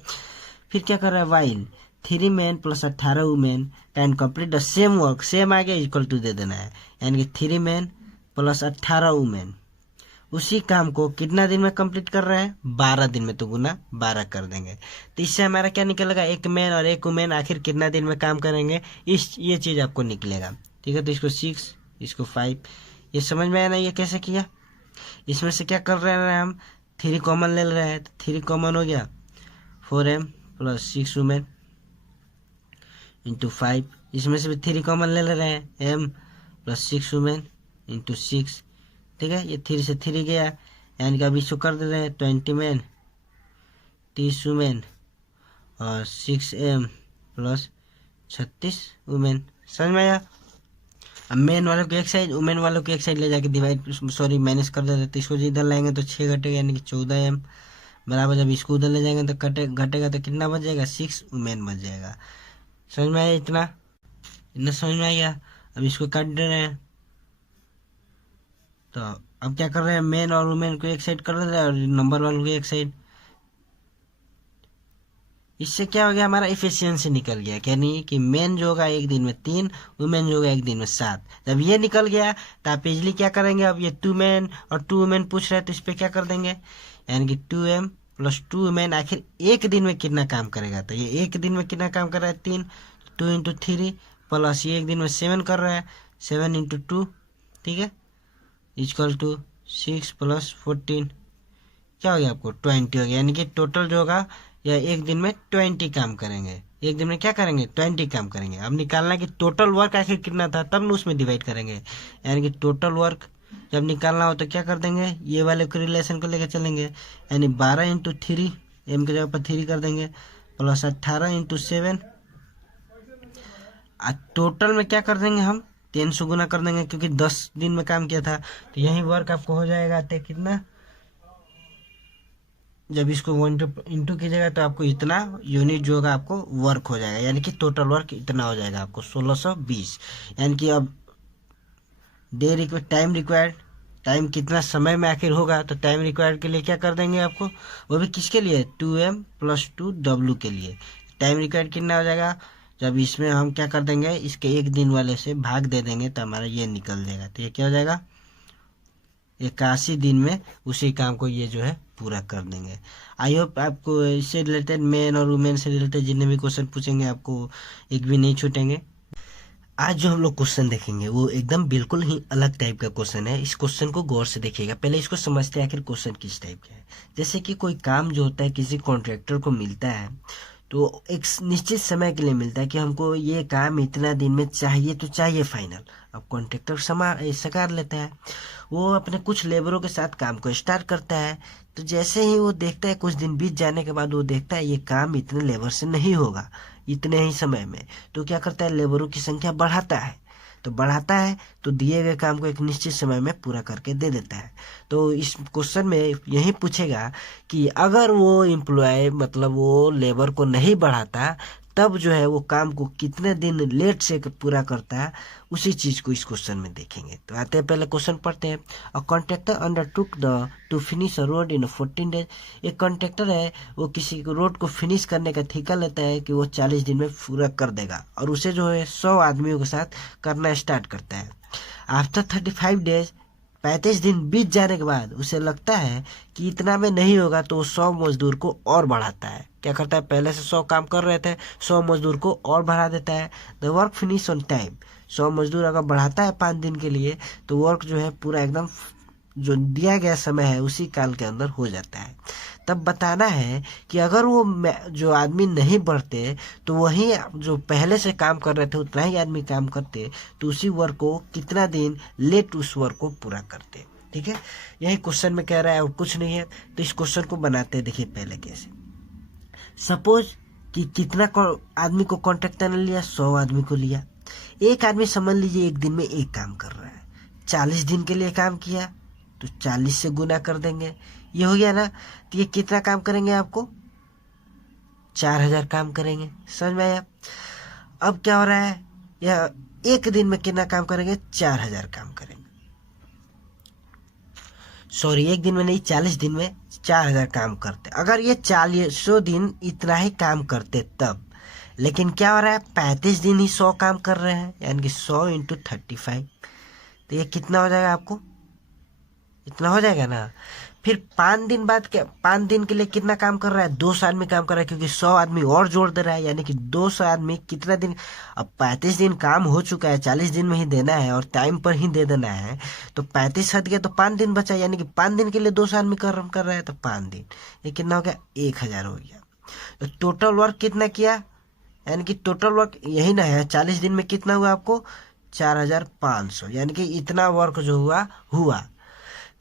फिर क्या कर रहा है, while 3 man + 18 women can complete the same work, same आगे इक्वल टू दे देना है, यानी कि 3 मैन + 18 वुमेन उसी काम को कितना दिन में कंप्लीट कर रहे हैं, 12 दिन में, तो गुना 12 कर देंगे। तो इससे हमारा क्या निकलेगा, एक मैन और एक वुमेन आखिर कितना दिन में काम करेंगे, ये चीज़ आपको निकलेगा। ठीक है, तो इसको 6 इसको 5, ये समझ में आया ना, ये कैसे किया। इसमें से क्या कर रहे हैं हम, 3 कॉमन ले रहे हैं, तो 3 कॉमन हो गया, 4m + 6 वुमेन × 5, इसमें से भी 3 कॉमन ले रहे हैं, m + 6 वुमेन × 6। ठीक है, ये 3 से 3 गया, यानी कि अभी इसको कर दे रहे हैं 20 मैन 30 वुमेन और 6m + 36 वुमेन। समझ में आया। अब मेन वालों को एक साइड, वुमेन वालों को एक साइड ले जाके डिवाइड, सॉरी माइनस कर देते, तो इसको इधर लाएंगे तो 6 घटेगा, यानी कि 14m बराबर, जब इसको उधर ले जाएंगे तो घटेगा तो कितना बच जाएगा, 6 वुमेन बच जाएगा। समझ में आया, इतना समझ में आ गया। अब इसको काट दे रहे हैं, तो अब क्या कर रहे हैं, मेन और वुमेन को एक साइड कर दे रहे हैं और नंबर वालों को एक साइड। इससे क्या हो गया, हमारा इफिशियंसी निकल गया, यानी कि मेन जो होगा एक दिन में 3, वुमेन जो होगा एक दिन में 7। जब ये निकल गया तो आप इजली क्या करेंगे, अब ये 2 मैन और 2 वुमेन पूछ रहे हैं तो इस पर क्या कर देंगे, यानी कि 2m + 2 वुमेन आखिर एक दिन में कितना काम करेगा, तो ये एक दिन में कितना काम कर रहा है, 3, 2 × 3 प्लस ये एक दिन में 7 कर रहा है, 7 × 2, ठीक है, = 6 + 14 क्या हो गया आपको, 20 हो गया, यानी कि टोटल जो होगा या एक दिन में 20 काम करेंगे, एक दिन में क्या करेंगे, 20 काम करेंगे। अब निकालना कि टोटल वर्क आखिर कितना था, तब न उसमें डिवाइड करेंगे, यानी कि टोटल वर्क जब निकालना हो तो क्या कर देंगे, ये वाले को रिलेशन को लेकर चलेंगे, यानी 12 × 3 m की जगह पर 3 कर देंगे प्लस 18 × 7, टोटल में क्या कर देंगे हम 300 गुना कर देंगे, क्योंकि 10 दिन में काम किया था, तो यही वर्क आपको हो जाएगा कितना, जब इसको 1 × कीजिएगा तो आपको इतना यूनिट जो होगा आपको वर्क हो जाएगा, यानी कि टोटल वर्क इतना हो जाएगा आपको 1620। यानी कि अब टाइम रिक्वायर्ड, टाइम कितना समय में आखिर होगा, तो टाइम रिक्वायर्ड के लिए क्या कर देंगे आपको, वो भी किसके लिए, 2m + 2w के लिए। टाइम रिक्वायर्ड कितना हो जाएगा, जब इसमें हम क्या कर देंगे, इसके एक दिन वाले से भाग दे देंगे तो हमारा ये निकल जाएगा, तो ये क्या हो जाएगा, 81 दिन में उसी काम को ये जो है पूरा कर देंगे। आई होप आपको इससे रिलेटेड, मेन और वुमेन से रिलेटेड जितने भी क्वेश्चन पूछेंगे आपको एक भी नहीं छूटेंगे। आज जो हम लोग क्वेश्चन देखेंगे वो एकदम बिल्कुल ही अलग टाइप का क्वेश्चन है। इस क्वेश्चन को गौर से देखिएगा, पहले इसको समझते हैं आखिर क्वेश्चन किस टाइप का है। जैसे कि कोई काम जो होता है किसी कॉन्ट्रैक्टर को मिलता है, तो एक निश्चित समय के लिए मिलता है कि हमको ये काम इतना दिन में चाहिए तो चाहिए फाइनल। अब कॉन्ट्रैक्टर सकार लेता है, वो अपने कुछ लेबरों के साथ काम को स्टार्ट करता है। तो जैसे ही वो देखता है, कुछ दिन बीत जाने के बाद वो देखता है ये काम इतने लेबर से नहीं होगा इतने ही समय में, तो क्या करता है, लेबरों की संख्या बढ़ाता है। तो बढ़ाता है तो दिए गए काम को एक निश्चित समय में पूरा करके दे देता है। तो इस क्वेश्चन में यही पूछेगा कि अगर वो एम्प्लॉय मतलब वो लेबर को नहीं बढ़ाता, तब जो है वो काम को कितने दिन लेट से पूरा करता है, उसी चीज को इस क्वेश्चन में देखेंगे। तो आते हैं पहले क्वेश्चन पढ़ते हैं। A contractor undertook the two finish a road in 14 days. एक कॉन्ट्रैक्टर है, वो किसी रोड को फिनिश करने का ठेका लेता है कि वो 40 दिन में पूरा कर देगा, और उसे जो है 100 आदमियों के साथ करना स्टार्ट करता है। आफ्टर 35 डेज, 35 दिन बीत जाने के बाद उसे लगता है कि इतना में नहीं होगा, तो वो 100 मजदूर को और बढ़ाता है। क्या करता है, पहले से 100 काम कर रहे थे, 100 मजदूर को और बढ़ा देता है। The work finish on time. 100 मजदूर अगर बढ़ाता है 5 दिन के लिए, तो वर्क जो है पूरा एकदम जो दिया गया समय है उसी काल के अंदर हो जाता है। तब बताना है कि अगर वो जो आदमी नहीं बढ़ते, तो वही जो पहले से काम कर रहे थे उतना ही आदमी काम करते, तो उसी वर्क को कितना दिन लेट उस वर्क को पूरा करते। ठीक है, यही क्वेश्चन में कह रहा है और कुछ नहीं है। तो इस क्वेश्चन को बनाते हैं, देखिए पहले कैसे। सपोज कि कितना आदमी को कॉन्ट्रैक्टर ने लिया, 100 आदमी को लिया। एक आदमी समझ लीजिए एक दिन में एक काम कर रहा है, 40 दिन के लिए काम किया, तो 40 से गुना कर देंगे, ये हो गया ना। तो ये कितना काम करेंगे, आपको 4000 काम करेंगे। समझ में आया? अब क्या हो रहा है, यह एक दिन में कितना काम करेंगे, 4000 काम करेंगे। सॉरी, एक दिन में नहीं, 40 दिन में 4000 काम करते। अगर ये 40 दिन इतना ही काम करते तब, लेकिन क्या हो रहा है, 35 दिन ही 100 काम कर रहे हैं, यानी कि 100 × 35। तो ये कितना हो जाएगा, आपको इतना हो जाएगा ना। फिर 5 दिन बाद, क्या 5 दिन के लिए कितना काम कर रहा है, 200 आदमी काम कर रहा है, क्योंकि 100 आदमी और जोड़ दे रहा है, यानी कि 200 आदमी कितना दिन। अब 35 दिन काम हो चुका है, 40 दिन में ही देना है और टाइम पर ही दे देना है। तो 35 हट गया तो 5 दिन बचा, यानी कि 5 दिन के लिए 200 आदमी कर रहा है, तो 5 दिन ये कितना हो गया, 1000 हो गया। तो टोटल वर्क कितना किया, यानी कि टोटल वर्क यही ना है, 40 दिन में कितना हुआ आपको, 4500, यानी कि इतना वर्क जो हुआ।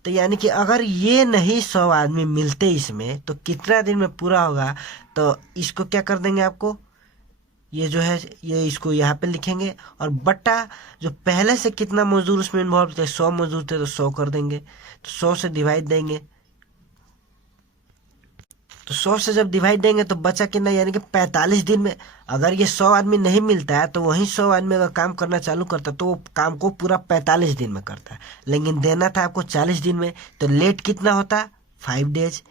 तो यानी कि अगर ये नहीं 100 आदमी मिलते इसमें, तो कितना दिन में पूरा होगा। तो इसको क्या कर देंगे, आपको ये जो है ये इसको यहाँ पे लिखेंगे, और बट्टा जो पहले से कितना मजदूर उसमें इन्वॉल्व थे, 100 मजदूर थे तो 100 कर देंगे, तो 100 से डिवाइड देंगे। तो 100 से जब डिवाइड देंगे तो बचा कितना, यानी कि 45 दिन में। अगर ये 100 आदमी नहीं मिलता है, तो वही 100 आदमी अगर काम करना चालू करता, तो वो काम को पूरा 45 दिन में करता है, लेकिन देना था आपको 40 दिन में। तो लेट कितना होता, 5 डेज।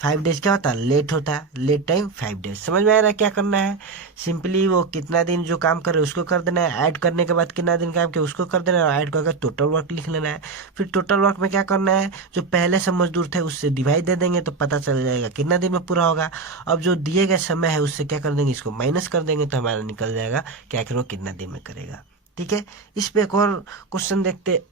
5 डेज क्या होता, लेट होता, लेट टाइम 5 डेज। समझ में आ रहा है क्या करना है, सिंपली वो कितना दिन जो काम करे उसको कर देना है, ऐड करने के बाद कितना दिन काम किया उसको कर देना है, और ऐड करके टोटल वर्क लिख लेना है। फिर टोटल वर्क में क्या करना है, जो पहले से मजदूर थे उससे डिवाइड दे देंगे, तो पता चल जाएगा कितना दिन में पूरा होगा। अब जो दिए गए समय है उससे क्या कर देंगे, इसको माइनस कर देंगे, तो हमारा निकल जाएगा कि आखिर वो कितना दिन में करेगा। ठीक है, इस पे एक और क्वेश्चन देखते।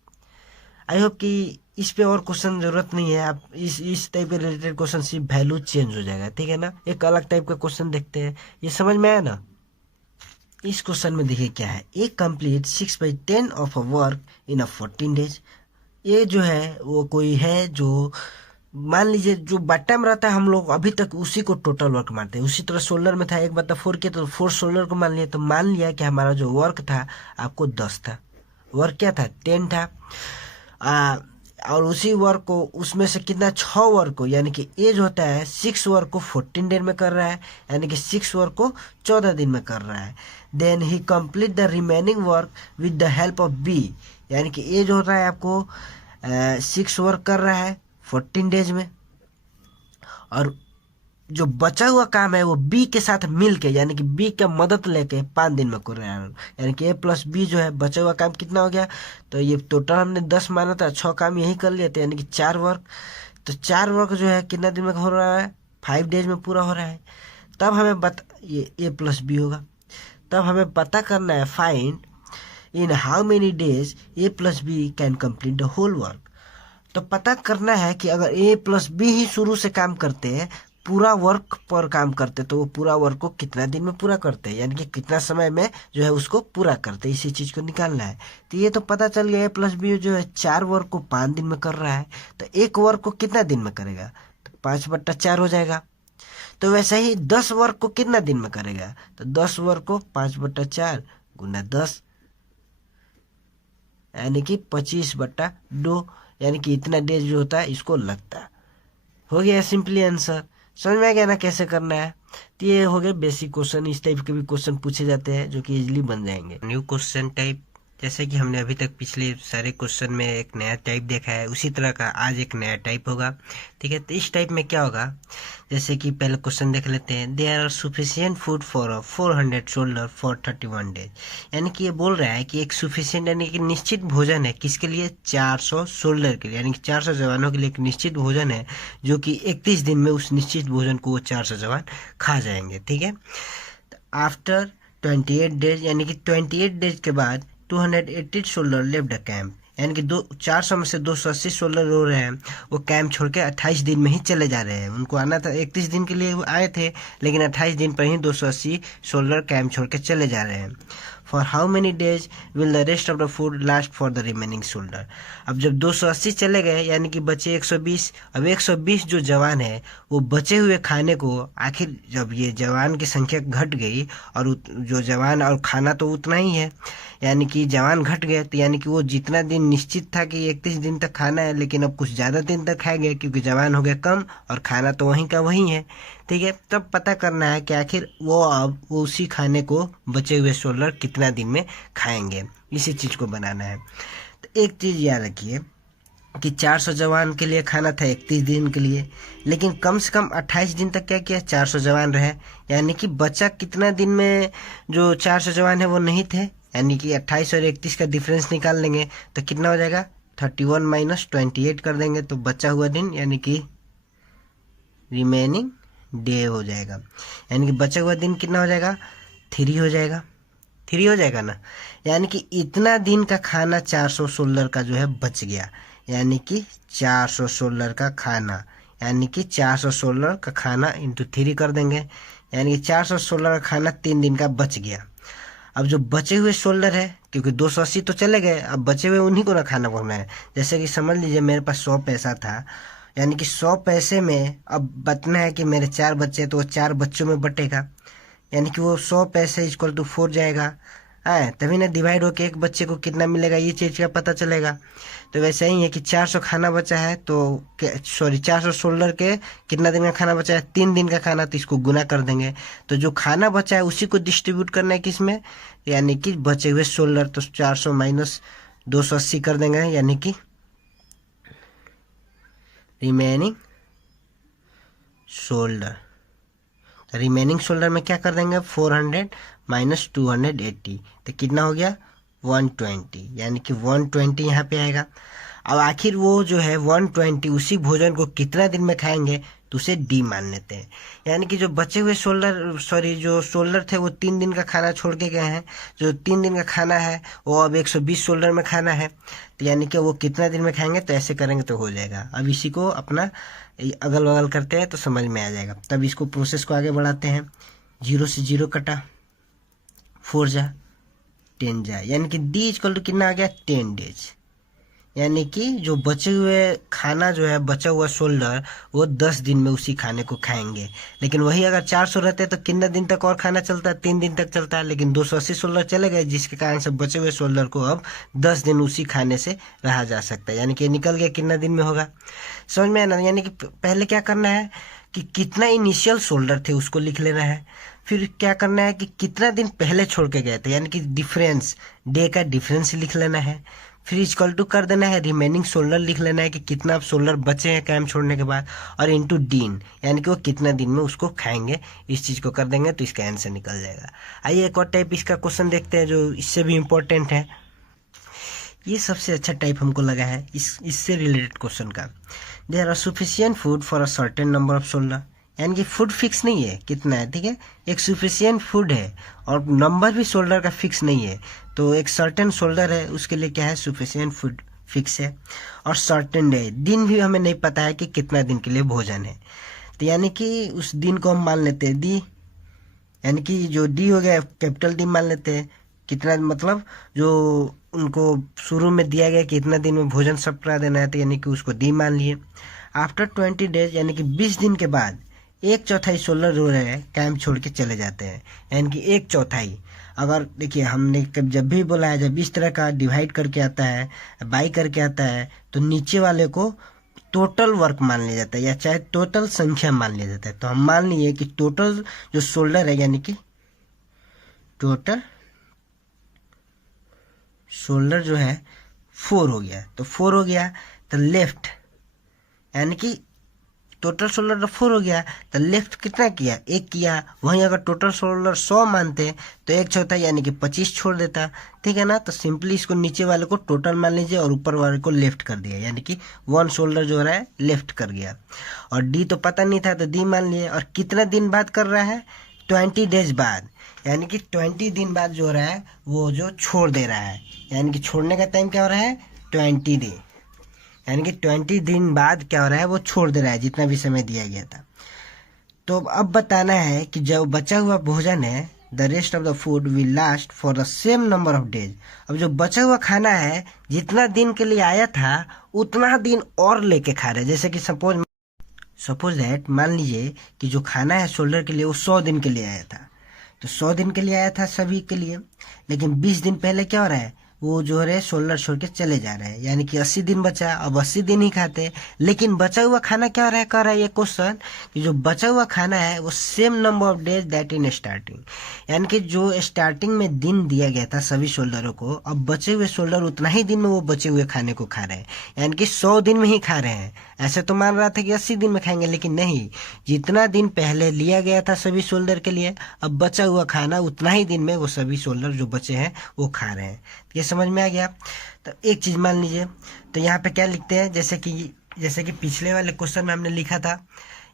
आई होप कि इस पे और क्वेश्चन जरूरत नहीं है, आप इस टाइप के रिलेटेड क्वेश्चन सिर्फ वैल्यू चेंज हो जाएगा। ठीक है ना, एक अलग टाइप का क्वेश्चन देखते हैं, ये समझ में आया ना। इस क्वेश्चन में देखिए क्या है, a complete 6/10 of a work in 14 days. ये जो है वो कोई है जो, मान लीजिए जो बट्टा में रहता है, हम लोग अभी तक उसी को टोटल वर्क मानते हैं। उसी तरह सोल्डर में था, एक बट्टा 4 किया तो 4 सोल्डर को मान लिया। तो मान लिया कि हमारा जो वर्क था आपको 10 था, वर्क क्या था, 10 था। और उसी वर्क को उसमें से कितना, 6 वर्क को, यानी कि एज होता है 6 वर्क को 14 डेज में कर रहा है, यानी कि 6 वर्क को 14 दिन में कर रहा है। Then he complete the remaining work with the help of B, यानी कि एज हो रहा है आपको 6 वर्क कर रहा है 14 डेज में, और जो बचा हुआ काम है वो बी के साथ मिल के, यानी कि बी का मदद लेके 5 दिन में कर रहा है। यानी कि ए प्लस बी जो है, बचा हुआ काम कितना हो गया, तो ये टोटल हमने 10 माना था, 6 काम यही कर लिए थे, यानी कि 4 वर्क। तो 4 वर्क जो है कितना दिन में हो रहा है, 5 डेज में पूरा हो रहा है। तब हमें ये ए प्लस बी होगा। तब हमें पता करना है, find in how many days A plus B can complete the whole work. तो पता करना है कि अगर ए प्लस बी ही शुरू से काम करते हैं, पूरा वर्क पर काम करते, तो वो पूरा वर्क को कितना दिन में पूरा करते हैं, यानी कि कितना समय में जो है उसको पूरा करते हैं, इसी चीज को निकालना है। तो ये तो पता चल गया ए प्लस बी जो है 4 वर्क को 5 दिन में कर रहा है, तो एक वर्क को कितना दिन में करेगा, तो 5/4 हो जाएगा। तो वैसे ही 10 वर्क को कितना दिन में करेगा, तो 10 वर्क को 5/4 गुना 10 यानी कि 25/2, यानी कि इतना डेज जो होता है इसको लगता है। हो गया सिंपली आंसर। समझ में आ गया ना कैसे करना है। तो ये हो गए बेसिक क्वेश्चन। इस टाइप के भी क्वेश्चन पूछे जाते हैं जो कि इजीली बन जाएंगे। न्यू क्वेश्चन टाइप, जैसे कि हमने अभी तक पिछले सारे क्वेश्चन में एक नया टाइप देखा है, उसी तरह का आज एक नया टाइप होगा। ठीक है, तो इस टाइप में क्या होगा, जैसे कि पहले क्वेश्चन देख लेते हैं। There are sufficient food for 400 soldier for 31 days. यानी कि ये बोल रहा है कि एक सफिशिएंट यानी कि निश्चित भोजन है किसके लिए, 400 सोल्जर के लिए, यानी कि 400 जवानों के लिए एक निश्चित भोजन है जो कि 31 दिन में उस निश्चित भोजन को वो 400 जवान खा जाएंगे। ठीक है, आफ्टर 28 डेज, यानी कि 28 डेज के बाद 280 सोल्जर लेफ्ट द कैंप, यानी कि 400 में से 280 सोल्जर रो रहे हैं, वो कैंप छोड़ के 28 दिन में ही चले जा रहे हैं। उनको आना था 31 दिन के लिए आए थे, लेकिन 28 दिन पर ही 280 सोल्जर कैंप छोड़ के चले जा रहे हैं। For how many days will the rest of the food last for the remaining soldier. अब जब 280 चले गए, यानी कि बचे 120, अब 120 जो जवान है वो बचे हुए खाने को, आखिर जब ये जवान की संख्या घट गई और जो जवान और खाना तो उतना ही है, यानी कि जवान घट गए, तो यानी कि वो जितना दिन निश्चित था कि 31 दिन तक खाना है, लेकिन अब कुछ ज़्यादा दिन तक खाएंगे क्योंकि जवान हो गए कम और खाना तो वहीं का वहीं है। ठीक है, तब पता करना है कि आखिर वो अब वो उसी खाने को बचे हुए सोल्जर कितना दिन में खाएंगे, इसी चीज़ को बनाना है। तो एक चीज़ याद रखिए कि 400 जवान के लिए खाना था 31 दिन के लिए, लेकिन कम से कम 28 दिन तक क्या किया, 400 जवान रहे, यानी कि बचा कितना दिन में जो 400 जवान है वो नहीं थे, यानी कि 28 और 31 का डिफरेंस निकाल लेंगे तो कितना हो जाएगा, 31 माइनस 28 कर देंगे तो बचा हुआ दिन यानी कि रिमेनिंग डे हो जाएगा। यानी कि बचा हुआ दिन कितना हो जाएगा, 3 हो जाएगा। 3 हो जाएगा ना, यानी कि इतना दिन का खाना 400 सोल्जर का जो है बच गया, यानी कि 400 सोल्जर का खाना, यानी कि 400 सोल्जर का खाना इंटू 3 कर देंगे, यानी कि 400 सोल्जर का खाना 3 दिन का बच गया। अब जो बचे हुए सोल्जर है, क्योंकि 280 तो चले गए, अब बचे हुए उन्हीं को ना खाना पड़ना है। जैसे कि समझ लीजिए मेरे पास 100 पैसा था, यानी कि 100 पैसे में अब बचना है कि मेरे 4 बच्चे, तो वो 4 बच्चों में बटेगा, यानी कि वो 100 पैसे इक्वल टू 4 जाएगा। तभी ना डिवाइड होके एक बच्चे को कितना मिलेगा ये चीज़ का पता चलेगा। तो वैसे ही है कि 400 खाना बचा है, तो 400 सोल्जर के कितना दिन का खाना बचा है, 3 दिन का खाना, तो इसको गुना कर देंगे। तो जो खाना बचा है उसी को डिस्ट्रीब्यूट करना है किसमें, यानी कि बचे हुए सोल्जर, तो 400 माइनस 280 कर देंगे, यानी कि रिमेनिंग सोल्जर। रिमेनिंग सोल्जर में क्या कर देंगे, 400 माइनस 280, तो कितना हो गया 120, यानी कि 120 यहाँ पे आएगा। अब आखिर वो जो है 120 उसी भोजन को कितना दिन में खाएंगे, तो उसे डी मान लेते हैं। यानी कि जो बचे हुए जो सोल्जर थे वो 3 दिन का खाना छोड़ के गए हैं, जो 3 दिन का खाना है वो अब 120 सोल्जर में खाना है, तो यानी कि वो कितना दिन में खाएंगे, तो ऐसे करेंगे तो हो जाएगा। अब इसी को अपना अगल बगल करते हैं तो समझ में आ जाएगा। तब इसको प्रोसेस को आगे बढ़ाते हैं। 0 से 0 कटा, 4 जा 10 जा, यानी कि डी इक्वल टू कितना आ गया, 10 डेज, यानी कि जो बचे हुए खाना जो है बचा हुआ सोल्जर वो 10 दिन में उसी खाने को खाएंगे। लेकिन वही अगर 400 रहते तो कितना दिन तक और खाना चलता है, 3 दिन तक चलता है, लेकिन 280 सोल्जर चले गए, जिसके कारण से बचे हुए सोल्जर को अब 10 दिन उसी खाने से रहा जा सकता है, यानी कि निकल गया कितना दिन में होगा। समझ में आना, यानी कि पहले क्या करना है कि कितना इनिशियल सोल्जर थे उसको लिख लेना है, फिर क्या करना है कि कितना दिन पहले छोड़ के गए थे, यानी कि डिफरेंस, डे का डिफरेंस लिख लेना है, फिर इक्वल टू कर देना है रिमेनिंग सोल्जर लिख लेना है कि कितना सोल्जर बचे हैं कैंप छोड़ने के बाद, और इनटू डीन, यानी कि वो कितना दिन में उसको खाएंगे, इस चीज़ को कर देंगे तो इसका आंसर निकल जाएगा। आइए एक और टाइप इसका क्वेश्चन देखते हैं जो इससे भी इम्पोर्टेंट है। ये सबसे अच्छा टाइप हमको लगा है इससे रिलेटेड क्वेश्चन का। There are sufficient food for a certain number of soldier, यानी कि फूड फिक्स नहीं है कितना है, ठीक है, एक सफिशिएंट फूड है और नंबर भी सोल्जर का फिक्स नहीं है, तो एक सर्टेन शोल्डर है उसके लिए क्या है, सफिशिएंट फूड फिक्स है। और सर्टेन डे, दिन भी हमें नहीं पता है कि कितना दिन के लिए भोजन है। तो यानी कि उस दिन को हम मान लेते हैं डी, यानी कि जो डी हो गया कैपिटल डी मान लेते हैं। कितना मतलब जो उनको शुरू में दिया गया कि इतना दिन में भोजन सब करा देना है, तो यानी कि उसको डी मान लिए। आफ्टर 20 डेज यानी कि 20 दिन के बाद 1/4 सोलर जो है कैंप छोड़ के चले जाते हैं, यानी कि 1/4। अगर देखिए हमने जब भी बोला है, जब इस तरह का डिवाइड करके आता है, बाई करके आता है, तो नीचे वाले को टोटल वर्क मान लिया जाता है या चाहे टोटल संख्या मान लिया जाता है। तो हम मान लिए कि टोटल जो शोल्डर है यानी कि टोटल शोल्डर जो है 4 हो गया। तो 4 हो गया तो लेफ्ट, यानी कि टोटल शोल्डर 4 हो गया तो लेफ्ट कितना किया, 1 किया। वहीं अगर टोटल शोल्डर 100 मानते तो 1/4 यानी कि 25 छोड़ देता, ठीक है ना। तो सिंपली इसको नीचे वाले को टोटल मान लीजिए और ऊपर वाले को लेफ्ट कर दिया, यानी कि 1 शोल्डर जो रहा है लेफ्ट कर गया। और डी तो पता नहीं था तो डी मान लिए। और कितना दिन बाद कर रहा है, 20 डेज बाद, यानी कि 20 दिन बाद जो हो रहा है वो जो छोड़ दे रहा है, यानी कि छोड़ने का टाइम क्या हो रहा है, 20 डे, यानी कि 20 दिन बाद क्या हो रहा है, वो छोड़ दे रहा है जितना भी समय दिया गया था। तो अब बताना है कि जो बचा हुआ भोजन है, the rest of the food will last for the same number of days. अब जो बचा हुआ खाना है जितना दिन के लिए आया था उतना दिन और लेके खा रहे हैं। जैसे कि सपोज दैट मान लीजिए कि जो खाना है शोल्डर के लिए वो 100 दिन के लिए आया था, तो 100 दिन के लिए आया था सभी के लिए। लेकिन 20 दिन पहले क्या हो रहा है, वो जो है शोल्डर छोड़ के चले जा रहे हैं, यानी कि 80 दिन बचा। अब 80 दिन ही खाते, लेकिन बचा हुआ खाना क्या हो रहा है, कर रहा है ये क्वेश्चन कि जो बचा हुआ खाना है वो same number of days that in starting, यानी कि जो स्टार्टिंग में दिन दिया गया था सभी शोल्डरों को, अब बचे हुए शोल्डर उतना ही दिन में वो बचे हुए खाने को खा रहे हैं, यानी कि 100 दिन में ही खा रहे हैं। ऐसे तो मान रहा था कि 80 दिन में खाएंगे, लेकिन नहीं, जितना दिन पहले लिया गया था सभी शोल्डर के लिए, अब बचा हुआ खाना उतना ही दिन में वो सभी शोल्डर जो बचे हैं वो खा रहे हैं। ये समझ में आ गया। तो एक चीज मान लीजिए, तो यहाँ पे क्या लिखते हैं, जैसे कि पिछले वाले क्वेश्चन में हमने लिखा था,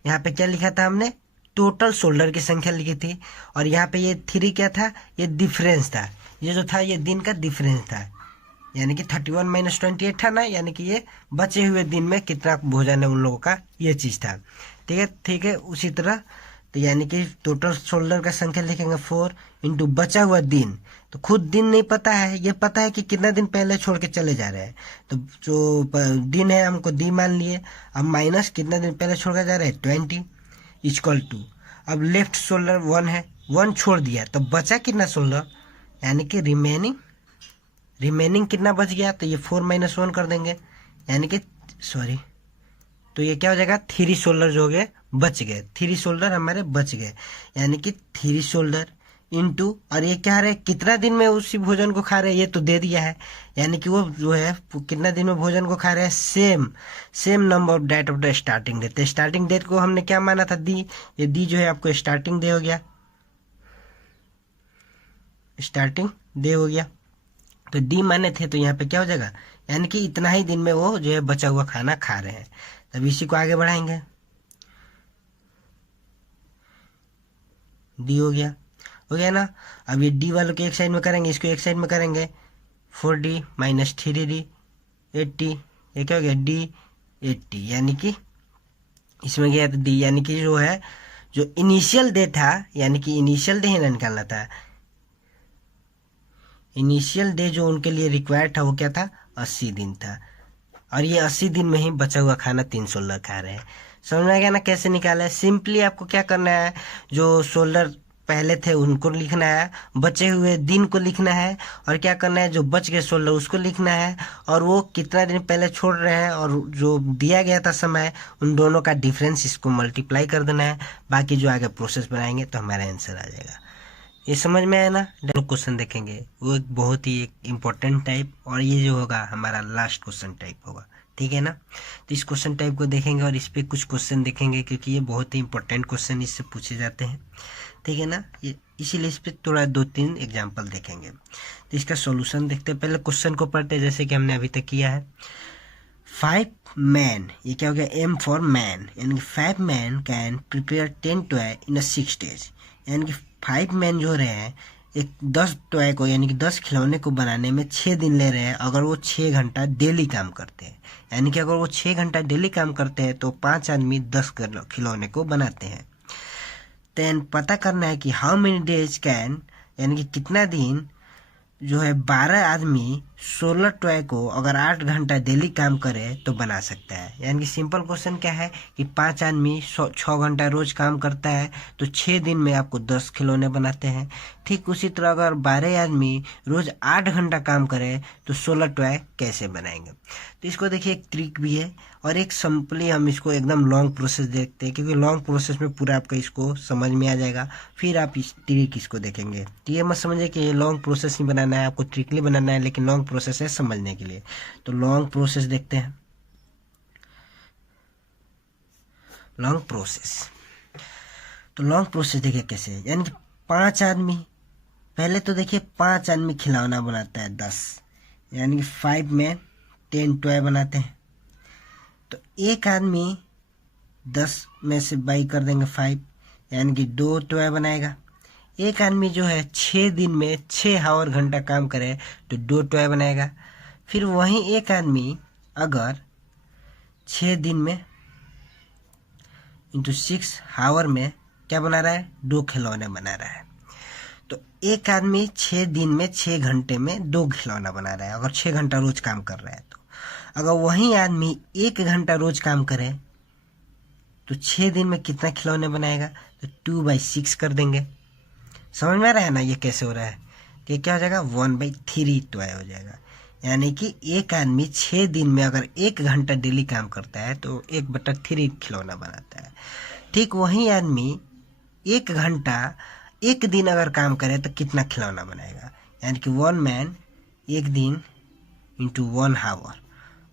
यहाँ पे क्या लिखा था हमने, टोटल शोल्डर की संख्या लिखी थी। और यहाँ पे ये 3 क्या था, ये डिफरेंस था, ये जो था ये दिन का डिफरेंस था, यानी कि 31 - 28 था ना, यानी कि ये बचे हुए दिन में कितना भोजन है उन लोगों का, ये चीज था। ठीक है। उसी तरह तो यानी कि टोटल शोल्डर का संख्या लिखेंगे 4 इंटू बचा हुआ दिन। तो खुद दिन नहीं पता है, ये पता है कि कितना दिन पहले छोड़ के चले जा रहे हैं, तो जो दिन है हमको डी मान लिए। अब माइनस कितना दिन पहले छोड़ के जा रहे हैं, 20 इक्वल टू, अब लेफ्ट शोल्डर 1 है, 1 छोड़ दिया तो बचा कितना शोल्डर, यानी कि रिमेनिंग कितना बच गया, तो ये 4 - 1 कर देंगे, यानी कि सॉरी, तो ये क्या हो जाएगा, 3 शोल्डर जो हो गए बच गए, 3 शोल्डर हमारे बच गए, यानी कि 3 शोल्डर इंटू, और ये क्या है, कितना दिन में उसी भोजन को खा रहे हैं, ये तो दे दिया है, यानी कि वो जो है कितना दिन में भोजन को खा रहे हैं, same number of date of the starting date. तो स्टार्टिंग डेट को हमने क्या माना था, दी, ये दी जो है आपको स्टार्टिंग डे हो गया, स्टार्टिंग डे हो गया। तो डी माने थे तो यहाँ पे क्या हो जाएगा, यानी कि इतना ही दिन में वो जो है बचा हुआ खाना खा रहे हैं। तब इसी को आगे बढ़ाएंगे, डी हो गया ना। अब ये डी वालों को एक साइड में करेंगे, इसको एक साइड में करेंगे, 4D - 3D 80, ये क्या हो गया, डी 80, यानी कि इसमें गया तो डी, यानी कि जो है जो इनिशियल डे था, यानी कि इनिशियल डे ही ना निकालना था, इनिशियल डे जो उनके लिए रिक्वायर्ड था वो क्या था, 80 दिन था। और ये 80 दिन में ही बचा हुआ खाना 3 शोल्डर खा रहे हैं। समझ में आ गया ना कैसे निकाला है। सिंपली आपको क्या करना है, जो शोल्डर पहले थे उनको लिखना है, बचे हुए दिन को लिखना है, और क्या करना है, जो बच गए शोल्डर उसको लिखना है, और वो कितना दिन पहले छोड़ रहे हैं और जो दिया गया था समय, उन दोनों का डिफरेंस इसको मल्टीप्लाई कर देना है। बाकी जो आगे प्रोसेस बनाएंगे तो हमारा आंसर आ जाएगा। ये समझ में आया ना। क्वेश्चन देखेंगे वो एक बहुत ही एक इम्पोर्टेंट टाइप, और ये जो होगा हमारा लास्ट क्वेश्चन टाइप होगा, ठीक है ना। तो इस क्वेश्चन टाइप को देखेंगे और इस पे कुछ क्वेश्चन देखेंगे, क्योंकि ये बहुत ही इंपॉर्टेंट क्वेश्चन इससे पूछे जाते हैं, ठीक है ना। ये इसीलिए इस पे थोड़ा 2-3 एग्जाम्पल देखेंगे। तो इसका सॉल्यूशन देखते हैं, पहले क्वेश्चन को पढ़ते हैं जैसे कि हमने अभी तक किया है। 5 मैन, ये क्या हो गया, एम फॉर मैन, यानी कि 5 man can prepare 10 toy in 6 days, यानी कि 5 मैन जो रहे हैं एक 10 टॉय को यानी कि 10 खिलौने को बनाने में 6 दिन ले रहे हैं, अगर वो 6 घंटा डेली काम करते हैं। यानी कि अगर वो 6 घंटा डेली काम करते हैं तो 5 आदमी 10 खिलौने को बनाते हैं। देन पता करना है कि हाउ मेनी डेज कैन, यानी कि कितना दिन जो है 12 आदमी 16 टॉय को अगर 8 घंटा डेली काम करे तो बना सकता है। यानी कि सिंपल क्वेश्चन क्या है कि 5 आदमी 6 घंटा रोज काम करता है तो 6 दिन में आपको 10 खिलौने बनाते हैं। ठीक उसी तरह अगर 12 आदमी रोज 8 घंटा काम करे तो 16 टॉय कैसे बनाएंगे। तो इसको देखिए एक ट्रिक भी है और एक सिंपली हम इसको एकदम लॉन्ग प्रोसेस देखते हैं, क्योंकि लॉन्ग प्रोसेस में पूरा आपका इसको समझ में आ जाएगा, फिर आप इस ट्रिक इसको देखेंगे। तो ये मत समझिए कि लॉन्ग प्रोसेस ही बनाना है, आपको ट्रिकली बनाना है, लेकिन लॉन्ग प्रोसेस है समझने के लिए। तो लॉन्ग प्रोसेस देखते हैं। लॉन्ग प्रोसेस, तो लॉन्ग प्रोसेस देखिए कैसे, यानी कि 5 आदमी, पहले तो देखिए 5 आदमी खिलौना बनाता है 10, यानी कि 5 में 10 टॉय बनाते हैं। तो एक आदमी 10 में से बाई कर देंगे 5, यानी कि 2 टॉय बनाएगा। एक आदमी जो है 6 दिन में 6 आवर घंटा काम करे तो 2 टॉय बनाएगा। फिर वहीं एक आदमी अगर 6 दिन में इंटू 6 आवर में क्या बना रहा है, 2 खिलौने बना रहा है। तो एक आदमी 6 दिन में 6 घंटे में 2 खिलौना बना रहा है, अगर 6 घंटा रोज काम कर रहा है। तो अगर वही आदमी 1 घंटा रोज काम करे तो 6 दिन में कितना खिलौने बनाएगा, तो 2/6 कर देंगे। समझ में आ रहा है ना ये कैसे हो रहा है। तो ये क्या हो जाएगा, 1/3 टॉय हो जाएगा। यानी कि एक आदमी 6 दिन में अगर 1 घंटा डेली काम करता है तो 1/3 खिलौना बनाता है। ठीक वही आदमी 1 घंटा 1 दिन अगर काम करे तो कितना खिलौना बनाएगा, यानी कि 1 मैन 1 दिन इंटू 1 आवर,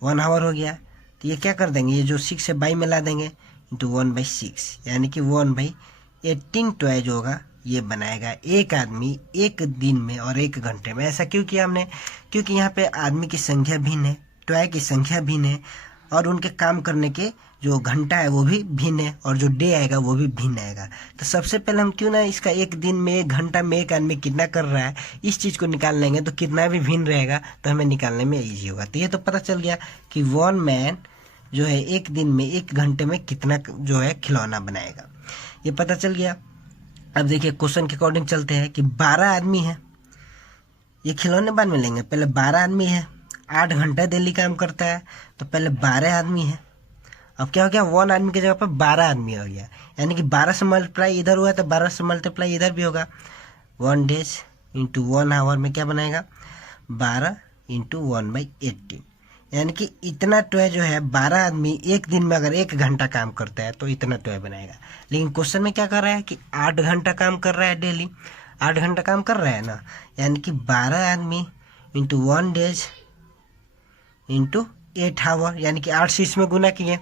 1 आवर हो गया। तो ये क्या कर देंगे, ये जो 6 है बाई में ला देंगे इंटू 1/6, यानी कि 1/18 टॉय जो होगा ये बनाएगा एक आदमी 1 दिन में और 1 घंटे में। ऐसा क्यों किया हमने, क्योंकि यहाँ पे आदमी की संख्या भिन्न है, टॉय की संख्या भिन्न है और उनके काम करने के जो घंटा है वो भी भिन्न है और जो डे आएगा वो भी भिन्न आएगा। तो सबसे पहले हम क्यों ना इसका 1 दिन में 1 घंटा में एक आदमी कितना कर रहा है इस चीज़ को निकाल लेंगे, तो कितना भी भिन्न रहेगा तो हमें निकालने में ईजी होगा। तो ये तो पता चल गया कि 1 मैन जो है 1 दिन में 1 घंटे में कितना जो है खिलौना बनाएगा, ये पता चल गया। अब देखिए क्वेश्चन के अकॉर्डिंग चलते हैं कि 12 आदमी है, ये खिलौने बाद में लेंगे, पहले 12 आदमी है, 8 घंटा डेली काम करता है, तो पहले 12 आदमी है। अब क्या हो गया, 1 आदमी की जगह पर 12 आदमी हो गया, यानी कि 12 से मल्टीप्लाई इधर हुआ तो 12 से मल्टीप्लाई इधर भी होगा। 1 डेज इंटू 1 आवर में क्या बनाएगा, 12 इंटू 1/18, यानी कि इतना टॉय जो है 12 आदमी 1 दिन में अगर 1 घंटा काम करता है तो इतना टॉय बनाएगा। लेकिन क्वेश्चन में क्या कर रहा है कि 8 घंटा काम कर रहा है डेली, 8 घंटा काम कर रहा है ना, यानी कि 12 आदमी इंटू 1 डेज इंटू 8 आवर, यानी कि 8 से इसमें गुना किए,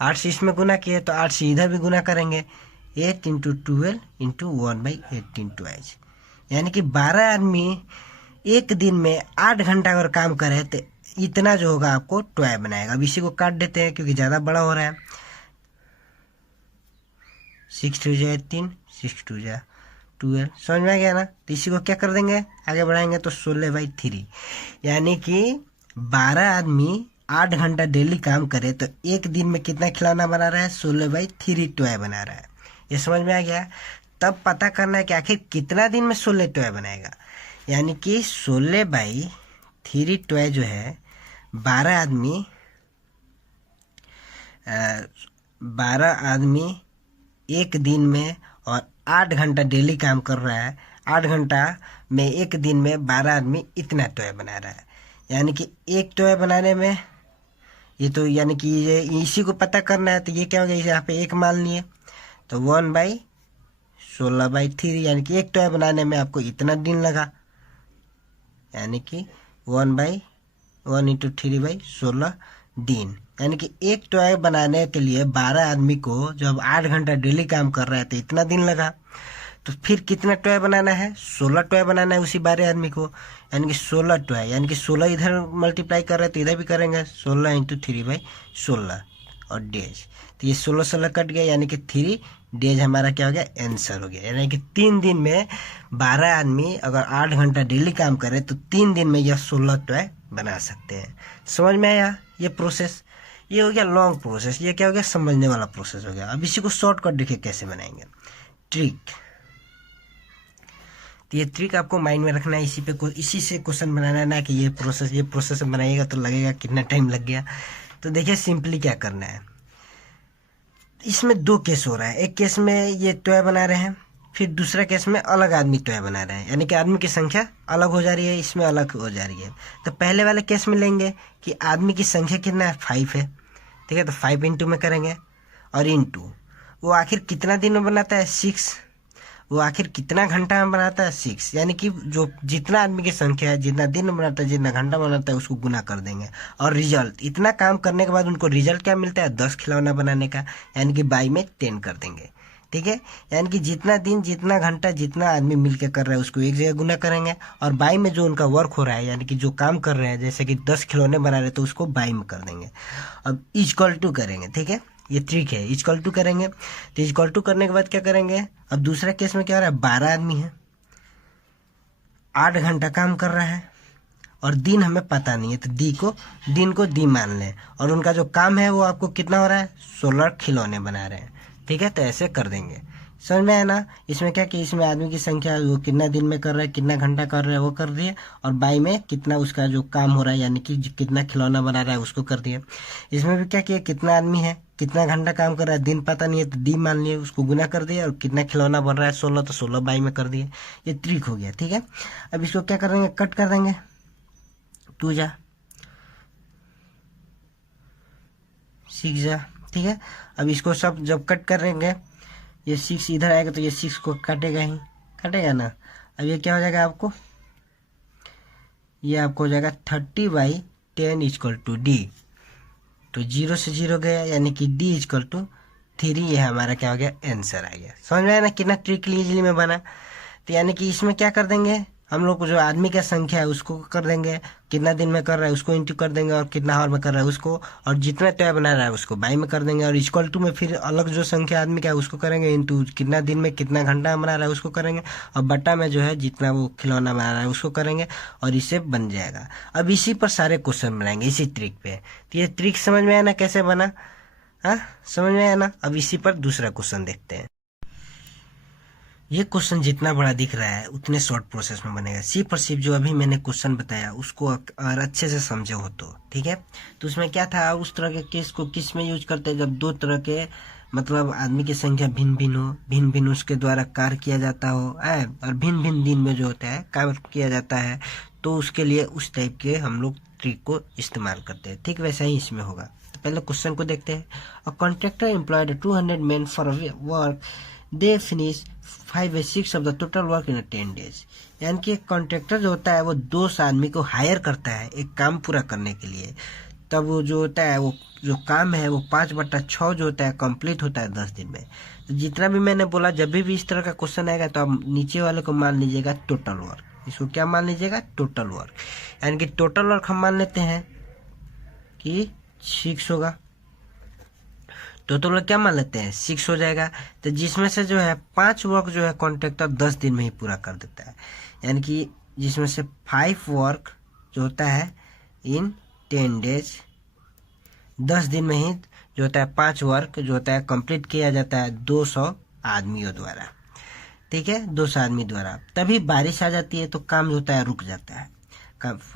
8 से इसमें गुना किए तो 8 से इधर भी गुना करेंगे, 8 इंटू 12 इंटू 1/18 टॉयज, यानी कि 12 आदमी 1 दिन में 8 घंटा अगर काम करे तो इतना जो होगा आपको टॉय बनाएगा। अब इसी को काट देते हैं क्योंकि ज़्यादा बड़ा हो रहा है। 6 2 जा 18, 6 2 जा 12, समझ में आ गया ना। तो इसी को क्या कर देंगे, आगे बढ़ाएंगे तो 16/3, यानी कि 12 आदमी 8 घंटा डेली काम करे तो 1 दिन में कितना खिलौना बना रहा है, 16/3 टॉय बना रहा है। ये समझ में आ गया। तब पता करना है कि आखिर कितना दिन में 16 टॉय बनाएगा, यानी कि 16/3 टॉय जो है 12 आदमी 1 दिन में और 8 घंटा डेली काम कर रहा है, 8 घंटा में 1 दिन में 12 आदमी इतना टॉय बना रहा है, यानी कि एक टॉय बनाने में ये तो यानी कि ये इसी को पता करना है। तो ये क्या हो गया, यहाँ पे 1 मान लिए तो 1/16/3, यानी कि एक टॉय बनाने में आपको इतना दिन लगा, यानी कि 1/1 इंटू 3/16 दिन, यानी कि एक टॉय बनाने के लिए 12 आदमी को जब 8 घंटा डेली काम कर रहा है तो इतना दिन लगा। तो फिर कितना टॉय बनाना है, 16 टॉय बनाना है उसी 12 आदमी को, यानी कि 16 टॉय, यानी कि 16 इधर मल्टीप्लाई कर रहे हैं तो इधर भी करेंगे, 16 इंटू 3/16, और डेज। तो ये 16 कट गया, यानी कि 3 डेज हमारा क्या हो गया, आंसर हो गया। यानी कि 3 दिन में 12 आदमी अगर 8 घंटा डेली काम करे तो 3 दिन में यह 16 टॉय बना सकते हैं। समझ में आया ये प्रोसेस? ये हो गया लॉन्ग प्रोसेस, ये क्या हो गया, समझने वाला प्रोसेस हो गया। अब इसी को शॉर्टकट देखिए कैसे बनाएंगे। ट्रिक, तो ये ट्रिक आपको माइंड में रखना है, इसी से क्वेश्चन बनाना है ना कि ये प्रोसेस बनाइएगा तो लगेगा कितना टाइम लग गया। तो देखिए सिंपली क्या करना है, इसमें 2 केस हो रहा है। एक केस में ये टॉय बना रहे हैं, फिर दूसरा केस में अलग आदमी टॉय बना रहे हैं, यानी कि आदमी की संख्या अलग हो जा रही है, इसमें अलग हो जा रही है। तो पहले वाले केस में लेंगे कि आदमी की संख्या कितना है, 5 है, ठीक है। तो 5 इंटू में करेंगे, और इंटू वो आखिर कितना दिन में बनाता है, 6। वो आखिर कितना घंटा में बनाता है, 6। यानी कि जो जितना आदमी की संख्या है, जितना दिन में बनाता है, जितना घंटा बनाता है, उसको गुना कर देंगे। और रिजल्ट, इतना काम करने के बाद उनको रिजल्ट क्या मिलता है, 10 खिलौना बनाने का, यानी कि बाई में 10 कर देंगे, ठीक है। यानी कि जितना दिन, जितना घंटा, जितना आदमी मिलकर कर रहा है उसको एक जगह गुना करेंगे, और बाई में जो उनका वर्क हो रहा है, यानी कि जो काम कर रहे हैं, जैसे कि 10 खिलौने बना रहे हैं तो उसको बाई में कर देंगे। अब इक्वल टू करेंगे, ठीक है, ये ट्रिक है, इक्वल टू करेंगे। तो इक्वल टू करने के बाद क्या करेंगे, अब दूसरा केस में क्या हो रहा है, 12 आदमी है, 8 घंटा काम कर रहा है, और दिन हमें पता नहीं है, तो दिन को डी मान लें, और उनका जो काम है वो आपको कितना हो रहा है, 16 खिलौने बना रहे हैं, ठीक है। तो ऐसे कर देंगे, समझ में आया ना। इसमें क्या कि इसमें आदमी की संख्या वो कितना दिन में कर रहा है, कितना घंटा कर रहा है वो कर दिए, और बाई में कितना उसका जो काम हो रहा है, यानी कि कितना खिलौना बना रहा है उसको कर दिए। इसमें भी क्या किया, कितना आदमी है, कितना घंटा काम कर रहा है, दिन पता नहीं है, तो डी मान लिए, उसको गुना कर दिया, और कितना खिलौना बन रहा है 16, तो 16 बाई में कर दिए। ये ट्रिक हो गया, ठीक है। अब इसको क्या कर देंगे, कट कर देंगे, 2 जा 6 जा, ठीक है। अब इसको सब जब कट करेंगे, ये 6 इधर आएगा तो ये 6 को काटेगा ही, काटेगा ना। अब ये क्या हो जाएगा आपको, ये आपको हो जाएगा 30/10 इक्वल टू डी। तो 0 से 0 गया, यानी कि डी इक्वल टू 3। ये हमारा क्या हो गया, आंसर आ गया। समझ में आया ना कितना ट्रिकली इजीली में बना। तो यानी कि इसमें क्या कर देंगे, हम लोग को जो आदमी का संख्या है उसको कर देंगे, कितना दिन में कर रहा है उसको इंटू कर देंगे, और कितना आवर में कर रहा है उसको, और जितना टॉय बना रहा है उसको बाई में कर देंगे, और इक्वल टू में फिर अलग जो संख्या आदमी का है उसको करेंगे, इंटू कितना दिन में कितना घंटा बना रहा है उसको करेंगे, और बट्टा में जो है जितना वो खिलौना बना रहा है उसको करेंगे, और इससे बन जाएगा। अब इसी पर सारे क्वेश्चन बनाएंगे, इसी ट्रिक पे। तो ये ट्रिक समझ में आया ना कैसे बना, हाँ समझ में आया ना। अब इसी पर दूसरा क्वेश्चन देखते हैं। ये क्वेश्चन जितना बड़ा दिख रहा है उतने शॉर्ट प्रोसेस में बनेगा। सिर्फ और सिर्फ जो अभी मैंने क्वेश्चन बताया उसको अगर अच्छे से समझे हो तो, ठीक है। तो उसमें क्या था, उस तरह के केस को किस में यूज करते हैं, जब 2 तरह के मतलब आदमी की संख्या भिन्न भिन्न हो, भिन्न भिन्न उसके द्वारा कार्य किया जाता हो, और भिन्न भिन्न दिन में जो होता है कार्य किया जाता है, तो उसके लिए उस टाइप के हम लोग ट्रिक को इस्तेमाल करते हैं। ठीक वैसा ही इसमें होगा। तो पहले क्वेश्चन को देखते हैं। A contractor employed 200 men for work, they finish 5/6 of the total work in 10 days। यानी कि एक कॉन्ट्रैक्टर जो होता है वो 200 आदमी को हायर करता है एक काम पूरा करने के लिए। तब वो जो होता है वो जो काम है वो 5/6 जो होता है कंप्लीट होता है 10 दिन में। तो जितना भी मैंने बोला, जब भी इस तरह का क्वेश्चन आएगा तो आप नीचे वाले को मान लीजिएगा टोटल वर्क। इसको क्या मान लीजिएगा, टोटल वर्क। यानी कि टोटल वर्क हम मान लेते हैं कि 6 होगा। टोटल वर्क क्या मान लेते हैं, 6 हो जाएगा। तो जिसमें से जो है 5 वर्क जो है कॉन्ट्रैक्टर 10 दिन में ही पूरा कर देता है। यानी कि जिसमें से 5 वर्क जो होता है इन 10 days, 10 दिन में ही जो होता है 5 वर्क जो होता है कंप्लीट किया जाता है 200 आदमियों द्वारा। ठीक है, 200 आदमी द्वारा। तभी बारिश आ जाती है तो काम जो होता है रुक जाता है,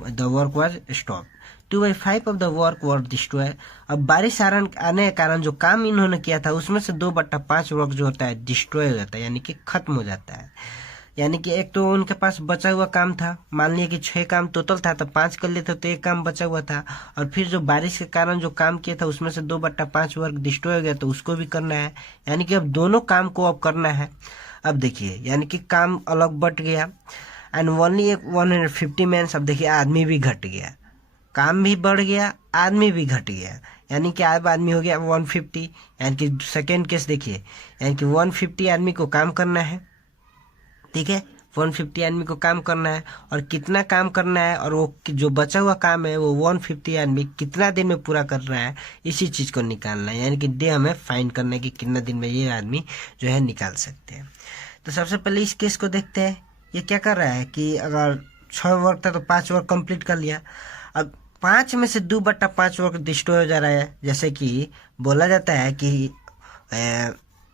the work was stop. 2/5 of the work was destroy. अब बारिश आने के कारण जो काम इन्होंने किया था उसमें से 2/5 वर्क जो होता है डिस्ट्रॉय हो जाता है, यानी कि खत्म हो जाता है। यानी कि एक तो उनके पास बचा हुआ काम था, मान लिया कि 6 काम टोटल था तो 5 कर लेते तो 1 काम बचा हुआ था, और फिर जो बारिश के कारण जो काम किया था उसमें से 2/5 वर्क डिस्ट्रॉय हो गया तो उसको भी करना है। यानी कि अब दोनों काम को अब करना है। अब देखिए, यानी कि काम अलग बट गया एंड ओनली एक 150 मैन्स। अब देखिए आदमी भी घट गया, काम भी बढ़ गया, आदमी भी घट गया, यानी कि अब आदमी हो गया 150। यानी कि सेकेंड केस देखिए, यानी कि 150 आदमी को काम करना है, ठीक है, 150 आदमी को काम करना है और कितना काम करना है, और वो जो बचा हुआ काम है वो 150 आदमी कितना दिन में पूरा कर रहा है, इसी चीज़ को निकालना है। यानी कि डे हमें फाइंड करना है कि कितना दिन में ये आदमी जो है निकाल सकते हैं। तो सबसे पहले इस केस को देखते हैं। ये क्या कर रहा है कि अगर 6 वर्क था तो 5 वर्क कंप्लीट कर लिया। अब 5 में से 2/5 वर्क डिस्ट्रॉय हो जा रहा है। जैसे कि बोला जाता है कि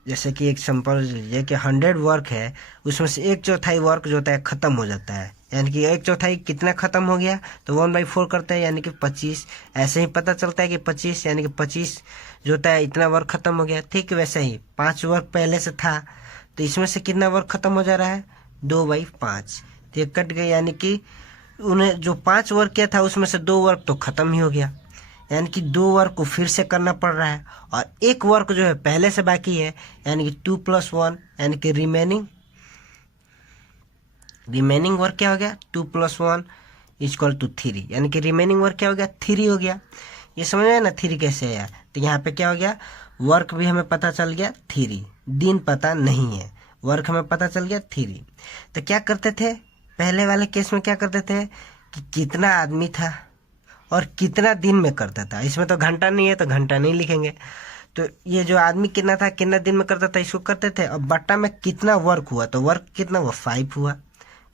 जैसे कि एक सिंपल लीजिए कि 100 वर्क है, उसमें से 1/4 वर्क जो होता है ख़त्म हो जाता है। यानी कि 1/4 कितना ख़त्म हो गया, तो 1/4 करते हैं यानी कि 25। ऐसे ही पता चलता है कि 25 यानी कि 25 जो होता है इतना वर्क ख़त्म हो गया। ठीक वैसे ही 5 वर्क पहले से था, तो इसमें से कितना वर्क ख़त्म हो जा रहा है, 2/5। तो ये कट गया, यानी कि उन्हें जो 5 वर्क किया था उसमें से 2 वर्क तो ख़त्म ही हो गया। यानी कि 2 वर्क को फिर से करना पड़ रहा है, और 1 वर्क जो है पहले से बाकी है, यानी कि 2 + 1 यानी कि रिमेनिंग वर्क क्या हो गया, 2 + 1 = 3। यानी कि रिमेनिंग वर्क क्या हो गया, 3 हो गया। ये समझ में आया ना 3 कैसे आया। तो यहाँ पे क्या हो गया, वर्क भी हमें पता चल गया 3, दिन पता नहीं है, वर्क हमें पता चल गया 3। तो क्या करते थे पहले वाले केस में, क्या करते थे कि कितना आदमी था और कितना दिन में करता था। इसमें तो घंटा नहीं है तो घंटा नहीं लिखेंगे। तो ये जो आदमी कितना था, कितना दिन में करता था, इसको करते थे। और बट्टा में कितना वर्क हुआ, तो वर्क कितना हुआ, 5 हुआ।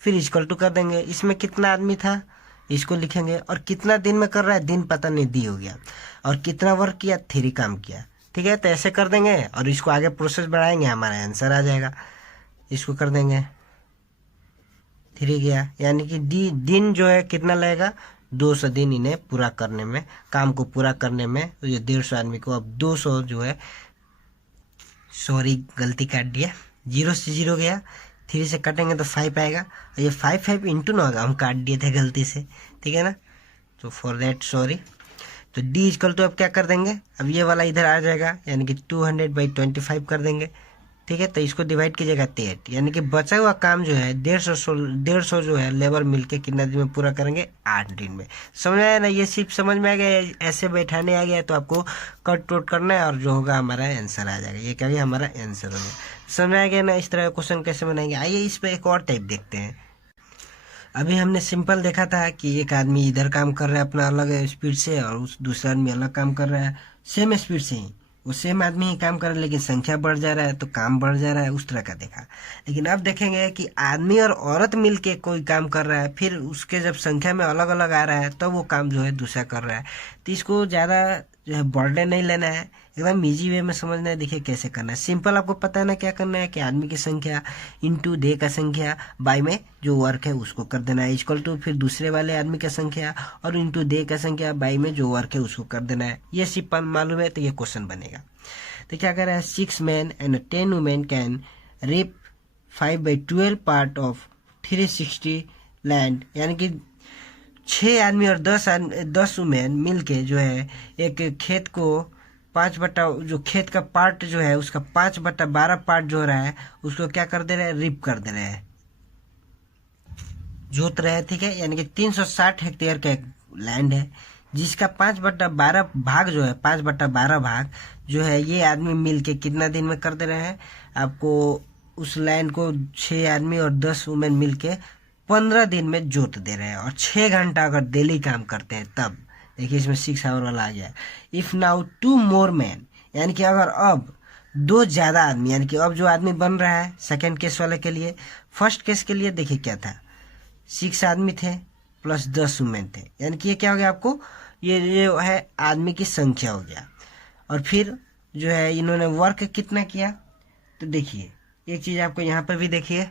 फिर = कर देंगे, इसमें कितना आदमी था इसको लिखेंगे, और कितना दिन में कर रहा है, दिन पता नहीं, दी हो गया। और कितना वर्क किया, 3 काम किया। ठीक है, तो ऐसे कर देंगे और इसको आगे प्रोसेस बढ़ाएंगे, हमारा आंसर आ जाएगा। इसको कर देंगे 3 गया, यानी कि दिन जो है कितना लगेगा, 200 दिन इन्हें पूरा करने में, काम को पूरा करने में। तो ये 150 आदमी को अब 200 जो है, सॉरी गलती काट दिया, 0 से 0 गया, 3 से कटेंगे तो 5 आएगा। और ये 5 इंटू 9 होगा, हम काट दिए थे गलती से, ठीक है ना, तो फॉर दैट सॉरी। तो D= अब क्या कर देंगे, अब ये वाला इधर आ जाएगा, यानी कि 200/25 कर देंगे। ठीक है, तो इसको डिवाइड कीजिएगा 8, यानी कि बचा हुआ काम जो है 150 जो है लेबर मिलके कितना दिन में पूरा करेंगे, 8 दिन में। समझ आया ना, ये सिर्फ समझ में आ गया, ऐसे बैठाने आ गया तो आपको कट टोट करना है और जो होगा हमारा आंसर आ जाएगा। ये क्या गया, हमारा आंसर हो गया। समझ आ गया ना इस तरह का क्वेश्चन कैसे बनाएंगे। आइए इस पर एक और टाइप देखते हैं। अभी हमने सिंपल देखा था कि एक आदमी इधर काम कर रहा है अपना अलग स्पीड से, और उस दूसरा आदमी अलग काम कर रहा है सेम स्पीड से ही। वो सेम आदमी ही काम कर रहा है, लेकिन संख्या बढ़ जा रहा है तो काम बढ़ जा रहा है, उस तरह का देखा। लेकिन अब देखेंगे कि आदमी और औरत मिलके कोई काम कर रहा है, फिर उसके जब संख्या में अलग अलग आ रहा है तब वो काम जो है दूसरा कर रहा है। तो इसको ज़्यादा जो है बर्डन नहीं लेना है, एकदम ईजी वे में समझना है। देखिए कैसे करना है, सिंपल आपको पता है ना क्या करना है, कि आदमी की संख्या इंटू डे का संख्या बाय में जो वर्क है उसको कर देना है, = फिर दूसरे वाले आदमी का संख्या और इंटू डे का संख्या बाय में जो वर्क है उसको कर देना है। ये सिंपल मालूम है तो ये क्वेश्चन बनेगा। तो क्या कर रहा है, 6 men and 10 women can reap 5/12 part of 360 land. यानी कि 6 आदमी और 10 वुमेन मिल के जो है एक खेत को 5 जो खेत का पार्ट जो है उसका 5/12 पार्ट जो हो रहा है उसको क्या कर दे रहे हैं, रिप कर दे रहे हैं, जोत रहे हैं। ठीक है, यानी कि 360 हेक्टेयर का एक लैंड है, जिसका 5/12 भाग जो है, 5/12 भाग जो है ये आदमी मिल के कितना दिन में कर दे रहे हैं आपको, उस लैंड को 6 आदमी और 10 वुमेन मिल के 15 दिन में जोत दे रहे हैं। और 6 घंटा अगर डेली काम करते हैं तब, देखिए इसमें 6 आवर वाला आ गया। इफ़ नाउ 2 more men, यानी कि अगर अब 2 ज़्यादा आदमी, यानी कि अब जो आदमी बन रहा है सेकेंड केस वाले के लिए, फर्स्ट केस के लिए देखिए क्या था, 6 आदमी थे प्लस 10 वुमेन थे, यानी कि ये क्या हो गया आपको, ये है आदमी की संख्या हो गया। और फिर जो है इन्होंने वर्क कितना किया, तो देखिए एक चीज़ आपको यहाँ पर भी देखिए,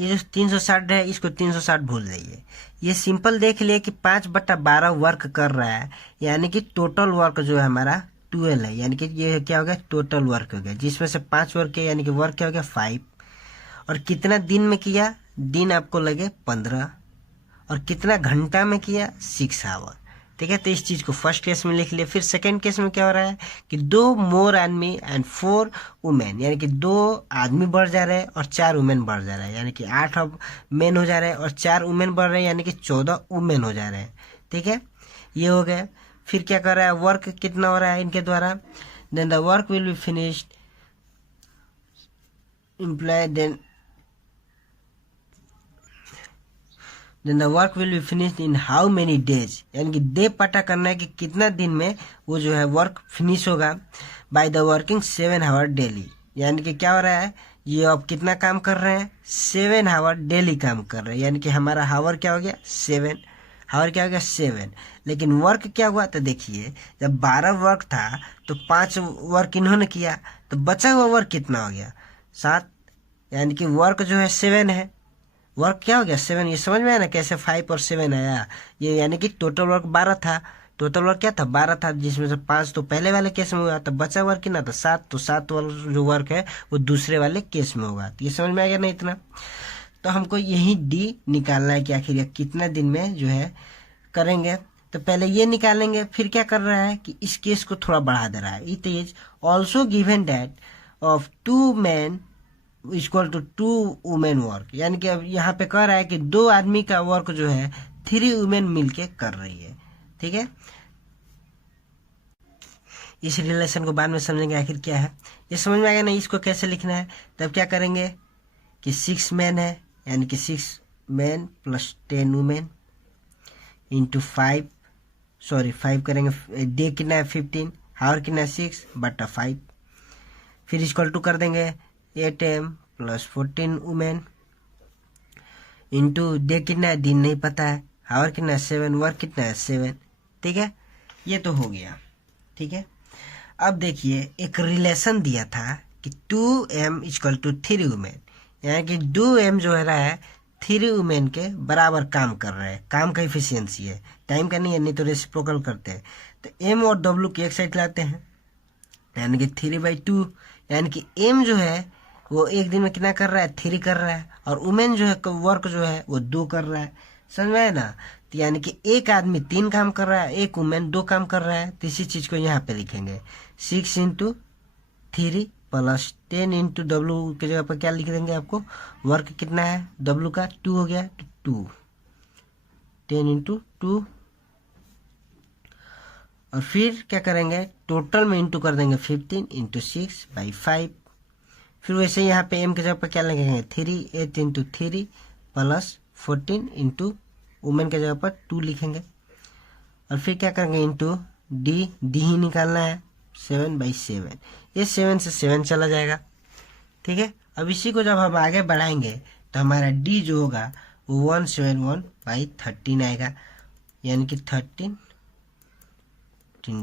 ये जो 360 है इसको 360 भूल जाइए, ये सिंपल देख लिए कि 5/12 वर्क कर रहा है, यानी कि टोटल वर्क जो है हमारा 12 है, यानी कि ये क्या हो गया, टोटल वर्क हो गया, जिसमें से 5 वर्क किया, यानी कि वर्क क्या हो गया 5। और कितना दिन में किया, दिन आपको लगे 15, और कितना घंटा में किया, 6 आवर। ठीक है, तो इस चीज़ को फर्स्ट केस में लिख लिया। फिर सेकंड केस में क्या हो रहा है कि 2 more आदमी एंड 4 वुमेन, यानी कि 2 आदमी बढ़ जा रहे हैं और 4 वुमेन बढ़ जा रहे हैं, यानी कि 8 अब मेन हो जा रहे हैं और 4 वुमेन बढ़ रहे हैं, यानी कि 14 वुमेन हो जा रहे हैं। ठीक है, ये हो गया। फिर क्या कर रहा है, वर्क कितना हो रहा है इनके द्वारा, then the work will be finished employ then then the work will be finished in how many days, यानी कि डे पता करना है कि कितना दिन में वो जो है वर्क फिनिश होगा। By the working 7 hour daily, यानी कि क्या हो रहा है, ये अब कितना काम कर रहे हैं, 7 आवर डेली काम कर रहे हैं, यानी कि हमारा हावर क्या हो गया 7, हावर क्या हो गया 7। लेकिन वर्क क्या हुआ, तो देखिए जब 12 वर्क था तो 5 वर्क इन्होंने किया, तो बचा हुआ वर्क कितना हो गया 7, यानी कि वर्क जो है 7 है, वर्क क्या हो गया 7। ये समझ में आया ना कैसे 5 और 7 आया, ये यानी कि टोटल वर्क 12 था, टोटल वर्क क्या था 12 था, जिसमें से 5 तो पहले वाले केस में हुआ, तो बचा वर्क कितना था 7, तो 7 वाला जो वर्क है वो दूसरे वाले केस में होगा। तो ये समझ में आ गया ना इतना। तो हमको यही डी निकालना है कि आखिर ये कितना दिन में जो है करेंगे। तो पहले ये निकालेंगे, फिर क्या कर रहा है कि इस केस को थोड़ा बढ़ा दे रहा है। It is also given that of 2 men equal to 2 women work, यानी कि अब यहाँ पे कह रहा है कि 2 आदमी का वर्क जो है 3 वुमेन मिलके कर रही है। ठीक है, इस रिलेशन को बाद में समझेंगे आखिर क्या है। ये समझ में आ गया ना इसको कैसे लिखना है। तब क्या करेंगे कि 6 men है, यानी कि 6 men प्लस 10 वुमेन इंटू 5 करेंगे, डे कितना है 15, हावर कितना है 6 बटा 5, फिर इक्वल टू कर देंगे 8 m plus 14 women into day कितना है, दिन नहीं पता है, हावर कितना है 7, वर्क कितना है 7। ठीक है, ये तो हो गया। ठीक है, अब देखिए एक रिलेशन दिया था कि 2m इक्वल टू 3 वुमेन, यानी कि 2m जो है रहा है 3 वुमेन के बराबर काम कर रहे हैं। काम का इफिशियंसी है, टाइम का नहीं है, नहीं तो रेसिप्रोकल करते हैं। तो m और w की एक साइड लाते हैं, यानी कि 3/2, यानी कि m जो है वो एक दिन में कितना कर रहा है 3 कर रहा है, और वुमेन जो है वर्क जो है वो 2 कर रहा है। समझ में आया ना। तो यानी कि एक आदमी 3 काम कर रहा है, एक वुमेन 2 काम कर रहा है। तो इसी चीज को यहाँ पे लिखेंगे 6 × 3 प्लस 10 × W की जगह पर क्या लिख देंगे, आपको वर्क कितना है W का 2 हो गया, तो 2 10 × 2, और फिर क्या करेंगे टोटल में इंटू कर देंगे 15 × 6/5। फिर वैसे यहाँ पे m की जगह पर क्या लिखेंगे 3, 8 × 3 प्लस 14 × वुमेन की जगह पर 2 लिखेंगे, और फिर क्या करेंगे इंटू डी ही निकालना है 7/7, ये 7 से 7 चला जाएगा। ठीक है, अब इसी को जब हम आगे बढ़ाएंगे तो हमारा डी जो होगा वो 171/13 आएगा, यानी कि 13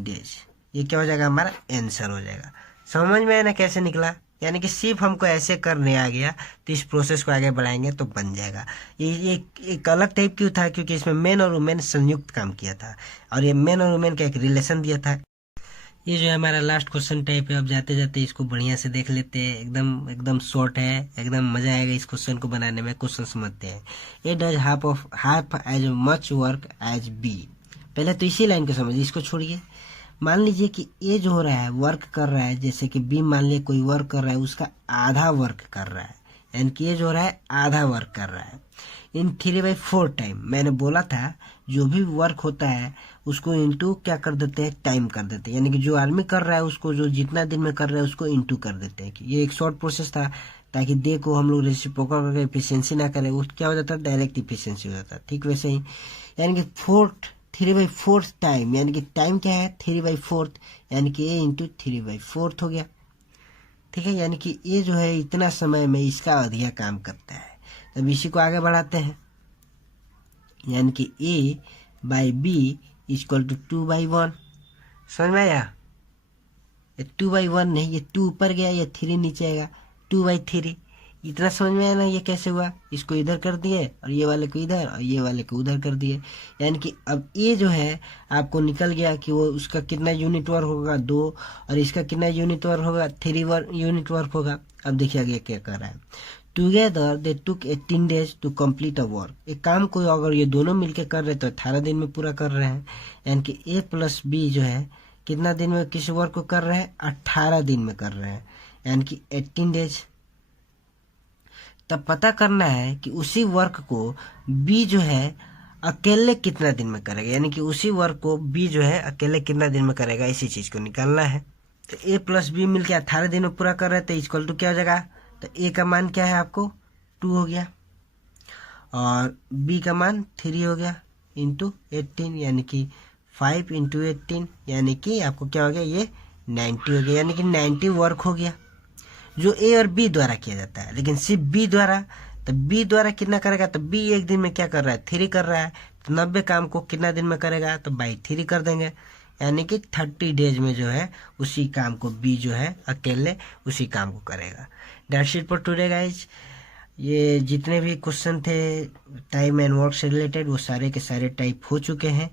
डेज। ये क्या हो जाएगा, हमारा आंसर हो जाएगा। समझ में आया ना कैसे निकला, यानी कि सिर्फ हमको ऐसे करने आ गया, तो इस प्रोसेस को आगे बढ़ाएंगे तो बन जाएगा। ये एक अलग टाइप क्यों था, क्योंकि इसमें मेन और वुमेन संयुक्त काम किया था, और ये मेन और वुमेन का एक रिलेशन दिया था। ये जो है हमारा लास्ट क्वेश्चन टाइप है। अब जाते जाते इसको बढ़िया से देख लेते हैं, एकदम शॉर्ट है, एकदम मजा आएगा इस क्वेश्चन को बनाने में। क्वेश्चन समझते हैं। A does half as much work as B. पहले तो इसी लाइन को समझिए, इसको छोड़िए। मान लीजिए कि ए जो हो रहा है वर्क कर रहा है, जैसे कि बी मान लीजिए कोई वर्क कर रहा है, उसका आधा वर्क कर रहा है, यानी कि ये जो हो रहा है आधा वर्क कर रहा है इन 3/4 टाइम। मैंने बोला था जो भी वर्क होता है उसको इंटू क्या कर देते हैं, टाइम कर देते हैं, यानी कि जो आदमी कर रहा है उसको जो जितना दिन में कर रहा है उसको इंटू कर देते हैं। कि ये एक शॉर्ट प्रोसेस था, ताकि डे को हम लोग रेसिप्रोकल करके इफिशियंसी ना करें, उस क्या हो जाता है डायरेक्ट इफिशियंसी हो जाता है। ठीक वैसे ही यानी कि 3/4 टाइम, यानी कि टाइम क्या है 3/4, यानी कि ए इंटू 3/4 हो गया। ठीक है, यानी कि ये जो है इतना समय में इसका अधिक काम करता है। तब इसी को आगे बढ़ाते हैं, यानी कि A/B इक्वल टू 2/1। समझ में आया, ये 2/1 नहीं, ये 2 ऊपर गया, ये 3 नीचे आएगा, 2/3। इतना समझ में आया ना ये कैसे हुआ। इसको इधर कर दिए और ये वाले को इधर और ये वाले को उधर कर दिए, यानी कि अब ये जो है आपको निकल गया कि वो उसका कितना यूनिट वर्क होगा 2, और इसका कितना यूनिट वर्क होगा 3 यूनिट वर्क होगा। अब देखिए आगे क्या कर रहा है, together they took 18 days to complete a work. एक काम को अगर ये दोनों मिलके कर रहे तो 18 दिन में पूरा कर रहे हैं, यानी कि A + B जो है कितना दिन में किस वर्क को कर रहे हैं 18 दिन में कर रहे हैं, यानी कि 18 days। तब पता करना है कि उसी वर्क को बी जो है अकेले कितना दिन में करेगा, यानी कि उसी वर्क को बी जो है अकेले कितना दिन में करेगा, इसी चीज को निकालना है। तो A + B मिलके 18 दिन में पूरा कर रहे हैं, तो इक्वल टू क्या हो जाएगा, तो A का मान क्या है आपको 2 हो गया, और बी का मान 3 हो गया इंटू 18, यानी कि 5 इंटू 18, यानी कि आपको क्या हो गया, ये 90 हो गया, यानी कि 90 वर्क हो गया, जो ए और बी द्वारा किया जाता है। लेकिन सिर्फ बी द्वारा, तो बी द्वारा कितना करेगा, तो बी एक दिन में क्या कर रहा है, 3 कर रहा है, तो 90 काम को कितना दिन में करेगा, तो बाई 3 कर देंगे, यानी कि 30 डेज में जो है उसी काम को बी जो है अकेले उसी काम को करेगा। That's it for today guys. ये जितने भी क्वेश्चन थे टाइम एंड वर्क से रिलेटेड वो सारे के सारे टाइप हो चुके हैं।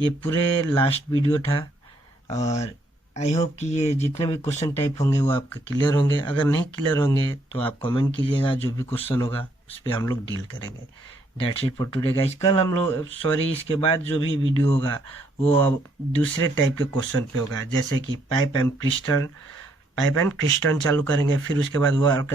ये पूरे लास्ट वीडियो था और आई होप कि ये जितने भी क्वेश्चन टाइप होंगे वो आपके क्लियर होंगे। अगर नहीं क्लियर होंगे तो आप कमेंट कीजिएगा, जो भी क्वेश्चन होगा उस पर हम लोग डील करेंगे। That's it for today guys. कल हम लोग इसके बाद जो भी वीडियो होगा वो अब दूसरे टाइप के क्वेश्चन पे होगा, जैसे कि पाइप एंड क्रिस्टन चालू करेंगे, फिर उसके बाद वर्क